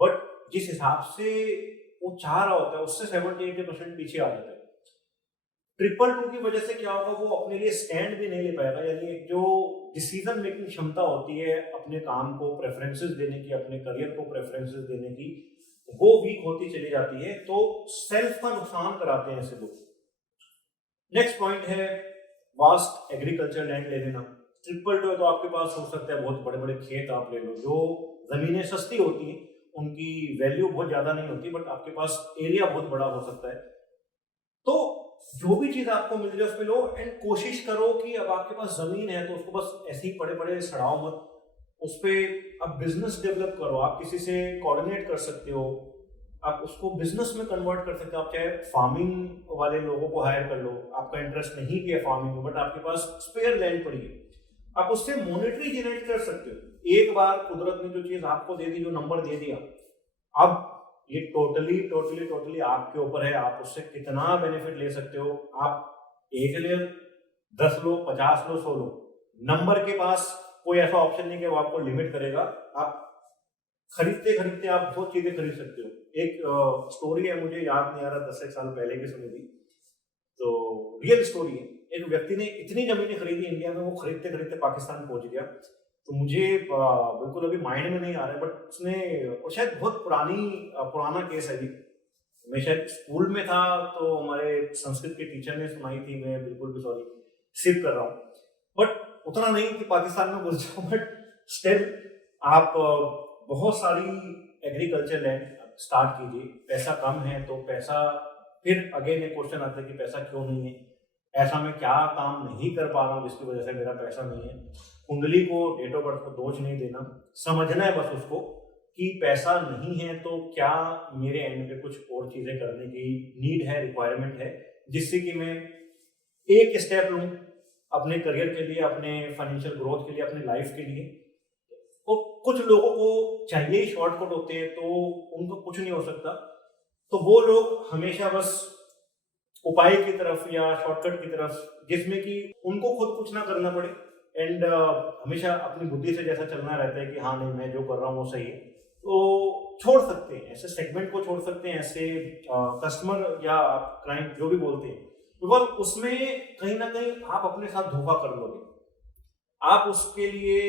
बट जिस हिसाब से वो चाह रहा होता है उससे 70-80% पीछे आ जाता है। 222 की वजह से क्या होगा, वो अपने लिए स्टैंड भी नहीं ले पाएगा, यानी जो डिसीजन मेकिंग क्षमता होती है अपने काम को प्रेफरेंसेस देने की, अपने करियर को प्रेफरेंसेस देने की, वो वीक होती चली जाती है, तो सेल्फ का नुकसान कराते हैं ऐसे लोग। नेक्स्ट पॉइंट है वास्ट एग्रीकल्चर लैंड ले लेना। 222 तो आपके पास हो सकता है बहुत बड़े बड़े खेत आप ले लो, जो जमीनें सस्ती होती हैं, उनकी वैल्यू बहुत ज्यादा नहीं होती, बट आपके पास एरिया बहुत बड़ा हो सकता है। तो जो भी चीज आपको मिल जाए उसमें लो, एंड कोशिश करो कि अब आपके पास जमीन है तो उसको बस ऐसे ही पड़े पड़े सड़ाओ मत, उस पर अब बिजनेस डेवलप करो। आप किसी से कोऑर्डिनेट कर सकते हो, आप उसको बिजनेस में कन्वर्ट कर सकते हो। आप चाहे फार्मिंग वाले लोगों को हायर कर लो, आपका इंटरेस्ट नहीं भी है फार्मिंग में, बट आपके पास स्पेयर लैंड पड़ी है, आप उससे मॉनेटरी जनरेट कर सकते हो। एक बार कुदरत ने जो चीज आपको दे दी, जो नंबर दे दिया, अब ये टोटली आपके ऊपर है, आप उससे कितना बेनिफिट ले सकते हो। आप एक ले, 10 लो, 50 लो, 100 लो, नंबर के पास कोई ऐसा ऑप्शन नहीं कि वो आपको लिमिट करेगा। आप खरीदते खरीदते आप बहुत चीजें खरीद सकते हो। एक स्टोरी है, मुझे याद नहीं आ रहा, 10 साल पहले की सुनी थी, तो रियल स्टोरी है। एक व्यक्ति ने इतनी जमीनें खरीदी इंडिया में, वो खरीदते खरीदते पाकिस्तान पहुंच गया। तो मुझे बिल्कुल अभी माइंड में नहीं आ रहा है, बट उसने, और शायद बहुत पुराना केस है जी, मैं शायद स्कूल में था तो हमारे संस्कृत के टीचर ने सुनाई थी, मैं बिल्कुल भी सॉरी सिप कर रहा हूँ, बट उतना नहीं कि पाकिस्तान में घुस जाऊँ, बट स्टिल आप बहुत सारी एग्रीकल्चर लैंड स्टार्ट कीजिए। पैसा कम है तो पैसा, फिर अगेन एक क्वेश्चन आता है कि पैसा क्यों नहीं है, ऐसा मैं क्या काम नहीं कर पा रहा हूँ जिसकी वजह से मेरा पैसा नहीं है। कुंडली को, डेट ऑफ बर्थ को दोष नहीं देना, समझना है बस उसको कि पैसा नहीं है तो क्या मेरे एंड पे कुछ और चीजें करने की नीड है, रिक्वायरमेंट है, जिससे कि मैं एक स्टेप लूं अपने करियर के लिए, अपने फाइनेंशियल ग्रोथ के लिए, अपनी लाइफ के लिए। तो कुछ लोगों को चाहिए ही शॉर्टकट होते हैं, तो उनको कुछ नहीं हो सकता, तो वो लोग हमेशा बस उपाय की तरफ या शॉर्टकट की तरफ, जिसमें कि उनको खुद कुछ ना करना पड़े, एंड हमेशा अपनी बुद्धि से जैसा चलना रहता है कि हाँ नहीं मैं जो कर रहा हूँ वो सही है, तो छोड़ सकते हैं, ऐसे सेगमेंट को छोड़ सकते हैं, ऐसे कस्टमर या क्लाइंट जो भी बोलते हैं, बिकॉज उसमें कहीं ना कहीं आप अपने साथ धोखा कर लोगे। आप उसके लिए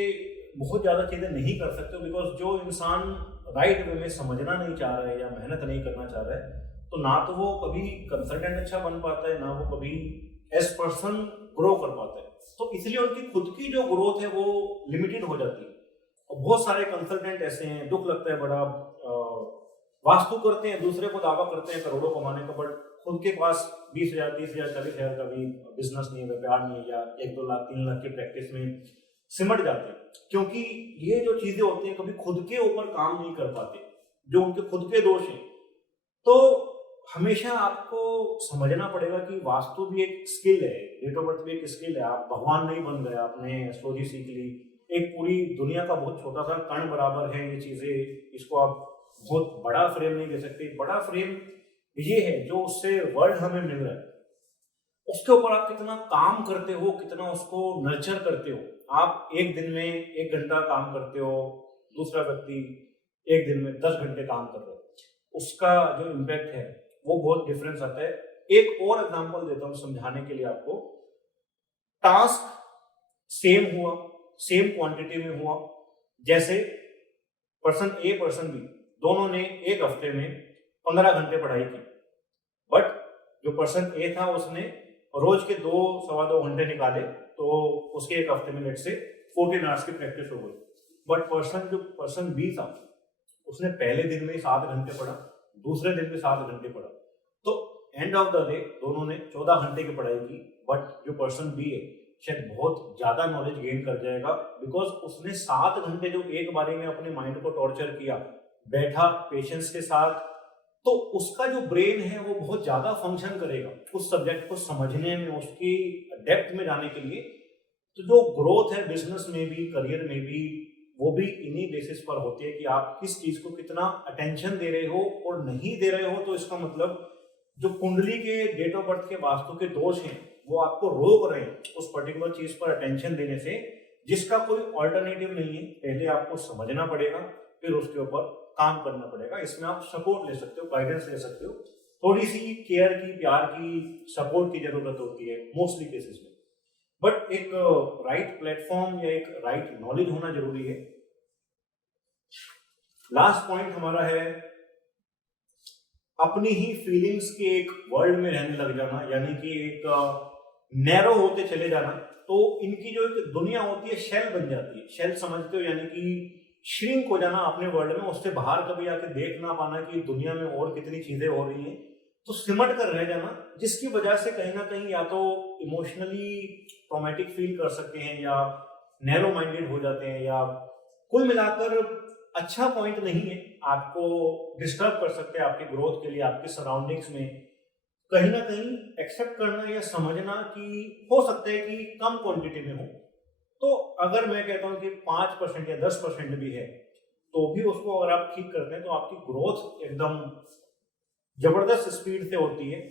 बहुत ज़्यादा चीज़ें नहीं कर सकते, बिकॉज जो इंसान राइट वे में समझना नहीं चाह रहा है या मेहनत नहीं करना चाह रहा है, तो ना तो वो कभी कंसल्टेंट अच्छा बन पाता है, ना वो कभी एज पर्सन ग्रो कर पाता है। तो इसलिए उनकी खुद की जो ग्रोथ है वो लिमिटेड हो जाती है। और बहुत सारे कंसल्टेंट ऐसे हैं, दुख लगता है बड़ा, वास्तु करते हैं, दूसरे को दावा करते हैं करोड़ों कमाने का, बट खुद के पास 20,000, 30,000, 40,000 का भी बिजनेस नहीं है, व्यापार नहीं है, या 1-2 लाख 3 लाख की प्रैक्टिस में सिमट जाते हैं। क्योंकि ये जो चीजें होती हैं कभी खुद के ऊपर काम नहीं कर पाते, जो उनके खुद के दोष हैं। तो हमेशा आपको समझना पड़ेगा कि वास्तु भी एक स्किल है, डेट ऑफ बर्थ भी एक स्किल है। आप भगवान नहीं बन गए, आपने एस्ट्रोलॉजी सीख ली, एक पूरी दुनिया का बहुत छोटा सा कण बराबर है ये चीजें, इसको आप बहुत बड़ा फ्रेम नहीं दे सकते। बड़ा फ्रेम ये है जो उससे वर्ल्ड हमें मिल रहा है, उसके ऊपर आप कितना काम करते हो, कितना उसको नर्चर करते हो। आप एक दिन में 1 घंटा काम करते हो, दूसरा व्यक्ति एक दिन में 10 घंटे काम कर रहे हो, उसका जो इम्पैक्ट है वो बहुत डिफरेंस आता है। एक और एग्जांपल देता हूं समझाने के लिए आपको। टास्क सेम हुआ, सेम क्वांटिटी में हुआ, जैसे पर्सन ए पर्सन बी दोनों ने एक हफ्ते में 15 घंटे पढ़ाई की, बट जो पर्सन ए था उसने रोज के 2-2.25 घंटे निकाले, तो उसके एक हफ्ते में लेट से 14 आवर्स की प्रैक्टिस हो गई। बट पर्सन बी था, उसने पहले दिन में 7 घंटे पढ़ा, दूसरे दिन में 7 घंटे पढ़ा, तो एंड ऑफ द डे दोनों ने 14 घंटे की पढ़ाई की। बट जो पर्सन बी है शायद बहुत ज्यादा नॉलेज गेन कर जाएगा, बिकॉज उसने 7 घंटे जो एक बारी में अपने माइंड को टॉर्चर किया, बैठा पेशेंस के साथ, तो उसका जो ब्रेन है वो बहुत ज्यादा फंक्शन करेगा उस सब्जेक्ट को समझने में, उसकी डेप्थ में जाने के लिए। तो जो ग्रोथ है बिजनेस में भी, करियर में भी, वो भी इन्हीं बेसिस पर होती है कि आप किस चीज को कितना अटेंशन दे रहे हो और नहीं दे रहे हो। तो इसका मतलब जो कुंडली के डेट ऑफ बर्थ के वास्तु के दोष हैं वो आपको रोक रहे हैं उस पर्टिकुलर चीज पर अटेंशन देने से, जिसका कोई ऑल्टरनेटिव नहीं है। पहले आपको समझना पड़ेगा, फिर उसके ऊपर काम करना पड़ेगा। इसमें आप सपोर्ट ले सकते हो, गाइडेंस ले सकते हो, थोड़ी सी केयर की, प्यार की, सपोर्ट की जरूरत होती है मोस्टली केसेस में। बट एक राइट प्लेटफॉर्म या एक राइट नॉलेज होना जरूरी है। लास्ट पॉइंट हमारा है अपनी ही फीलिंग्स के एक वर्ल्ड में रहने लग जाना, यानी कि एक नैरो होते चले जाना। तो इनकी जो एक दुनिया होती है शेल बन जाती है। शेल समझते हो, यानी कि श्रिंक हो जाना अपने वर्ल्ड में, उससे बाहर कभी आके देख ना पाना कि दुनिया में और कितनी चीजें हो रही हैं, तो सिमट कर रह जाना, जिसकी वजह से कहीं ना कहीं या तो इमोशनली ट्रॉमेटिक फील कर सकते हैं या नैरो माइंडेड हो जाते हैं, या कुल मिलाकर अच्छा पॉइंट नहीं है, आपको डिस्टर्ब कर सकते हैं आपकी ग्रोथ के लिए। आपके सराउंडिंग्स में कहीं ना कहीं एक्सेप्ट करना या समझना कि हो सकता है कि कम क्वांटिटी में हो। तो अगर मैं कहता हूं कि 5% या 10% भी है, तो भी उसको अगर आप ठीक करते हैं तो आपकी ग्रोथ एकदम जबरदस्त स्पीड से होती है,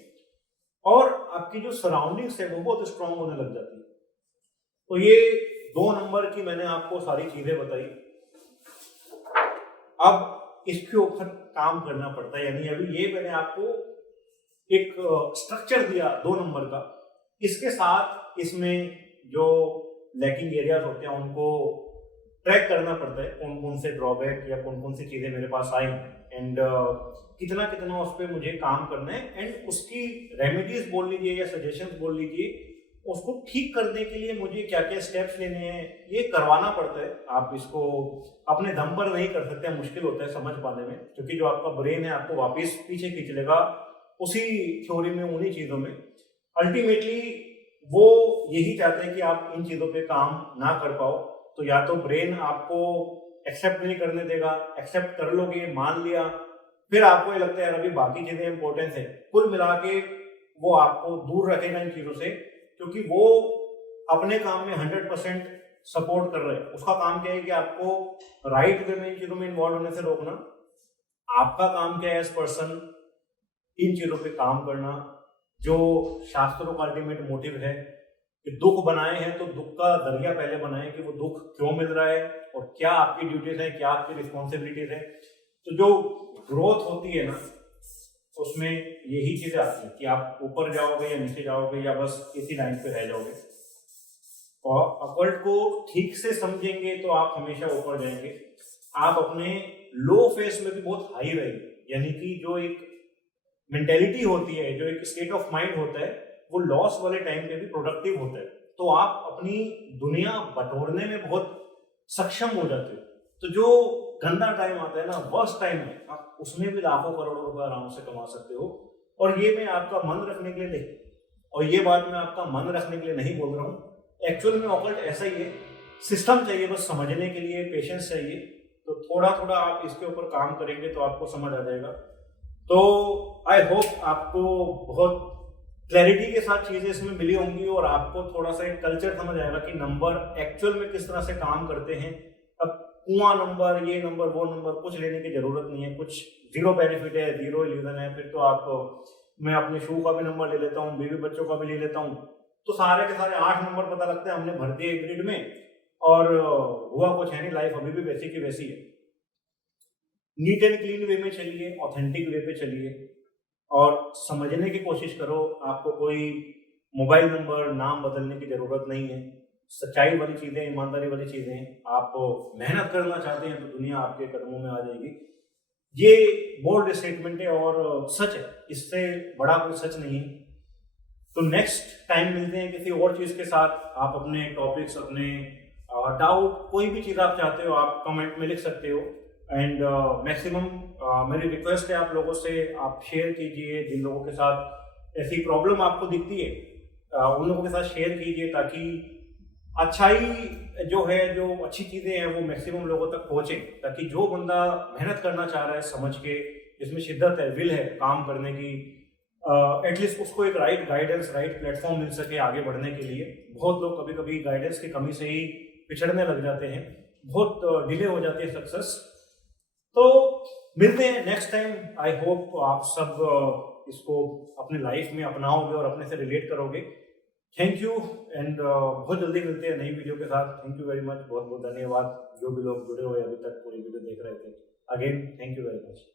और आपकी जो सराउंडिंग्स है वो बहुत स्ट्रांग होने लग जाती है। तो ये 2 नंबर की मैंने आपको सारी चीजें बताई। अब इसके ऊपर काम करना पड़ता है, यानी अभी ये मैंने आपको एक स्ट्रक्चर दिया 2 नंबर का, इसके साथ इसमें जो लैकिंग एरियाज होते हैं उनको ट्रैक करना पड़ता है, कौन कौन से ड्रॉबैक या कौन कौन सी चीजें मेरे पास आई एंड कितना कितना उस पर मुझे काम करना है, एंड उसकी रेमेडीज बोल लीजिए या सजेशंस बोल लीजिए, उसको ठीक करने के लिए मुझे क्या क्या स्टेप्स लेने हैं, ये करवाना पड़ता है। आप इसको अपने दम पर नहीं कर सकते, मुश्किल होता है समझ पाने में, क्योंकि जो आपका ब्रेन है आपको वापस पीछे खींच लेगा उसी थ्योरी में, उन्हीं चीजों में। अल्टीमेटली वो यही चाहते हैं कि आप इन चीजों पे काम ना कर पाओ। तो या तो ब्रेन आपको एक्सेप्ट नहीं करने देगा, एक्सेप्ट कर लोगे, मान लिया, फिर आपको ये लगता है यार अभी बाकी चीजें इंपॉर्टेंट है, कुल मिला के वो आपको दूर रखेगा इन चीजों से, क्योंकि वो अपने काम में 100% सपोर्ट कर रहे हैं। उसका काम क्या है कि आपको राइट वे में इन चीजों में इन्वॉल्व होने से रोकना। आपका काम क्या है एज पर्सन, इन चीजों पे काम करना। जो शास्त्रों का अल्टीमेट मोटिव है कि दुख बनाए हैं तो दुख का दरिया पहले बनाए कि वो दुख क्यों मिल रहा है और क्या आपकी ड्यूटीज है, क्या आपकी रिस्पॉन्सिबिलिटीज है। तो जो ग्रोथ होती है ना, उसमें यही चीजें आती है कि आप ऊपर जाओगे या नीचे जाओगे या बस इसी लाइन पे रह जाओगे। और अकल्ट को ठीक से समझेंगे तो आप हमेशा ऊपर जाएंगे। आप अपने लो फेस में भी बहुत हाई रहेंगे, यानी कि जो एक मेंटेलिटी होती है, जो एक स्टेट ऑफ माइंड होता है, वो लॉस वाले टाइम पे भी प्रोडक्टिव होता है। तो आप अपनी दुनिया बटोरने में बहुत सक्षम हो जाते हो। तो जो गंदा टाइम आता है ना, वर्स्ट टाइम है, आप उसमें भी लाखों करोड़ों रुपए आराम से कमा सकते हो। और ये मैं आपका मन रखने के लिए नहीं, और ये बात मैं आपका मन रखने के लिए नहीं बोल रहा हूँ। एक्चुअल में ऑकल्ट ऐसा ही है, सिस्टम चाहिए बस समझने के लिए, पेशेंस चाहिए। तो थोड़ा थोड़ा आप इसके ऊपर काम करेंगे तो आपको समझ आ जाएगा। तो आई होप आपको बहुत क्लैरिटी के साथ चीजें इसमें मिली होंगी और आपको थोड़ा सा एक कल्चर समझ आएगा कि नंबर एक्चुअल में किस तरह से काम करते हैं। अब कुआं नंबर, ये नंबर, वो नंबर कुछ लेने की जरूरत नहीं है, कुछ जीरो बेनिफिट है, जीरो इल्यूजन है। फिर तो आप, मैं अपने शू का भी नंबर ले लेता हूँ, बीवी बच्चों का भी ले लेता हूँ, तो सारे के सारे 8 नंबर पता लगते हैं, हमने भर दिए ग्रिड में और हुआ कुछ है नहीं, लाइफ अभी भी वैसी की वैसी है। नीट एंड क्लीन वे में चलिए, ऑथेंटिक वे पे चलिए और समझने की कोशिश करो। आपको कोई मोबाइल नंबर, नाम बदलने की जरूरत नहीं है। सच्चाई वाली चीजें, ईमानदारी वाली चीजें, आप मेहनत करना चाहते हैं तो दुनिया आपके कदमों में आ जाएगी। ये बोल्ड स्टेटमेंट है और सच है, इससे बड़ा कोई सच नहीं है। तो नेक्स्ट टाइम मिलते हैं किसी और चीज के साथ। आप अपने टॉपिक्स, अपने डाउट, कोई भी चीज आप चाहते हो आप कमेंट में लिख सकते हो। एंड मैक्सिमम मेरी रिक्वेस्ट है आप लोगों से, आप शेयर कीजिए जिन लोगों के साथ ऐसी प्रॉब्लम आपको दिखती है, उन लोगों के साथ शेयर कीजिए, ताकि अच्छाई जो है, जो अच्छी चीजें हैं वो मैक्सिमम लोगों तक पहुंचे, ताकि जो बंदा मेहनत करना चाह रहा है समझ के, जिसमें शिद्दत है, विल है काम करने की, एटलीस्ट उसको एक राइट गाइडेंस, राइट प्लेटफॉर्म मिल सके आगे बढ़ने के लिए। बहुत लोग कभी कभी गाइडेंस की कमी से ही पिछड़ने लग जाते हैं, बहुत डिले हो जाती है सक्सेस। तो मिलते हैं नेक्स्ट टाइम। आई होप आप सब इसको अपने लाइफ में अपनाओगे और अपने से रिलेट करोगे। थैंक यू एंड बहुत जल्दी मिलते हैं नई वीडियो के साथ। थैंक यू वेरी मच, बहुत बहुत धन्यवाद जो भी लोग जुड़े हुए अभी तक पूरी वीडियो देख रहे थे। Again thank you very much.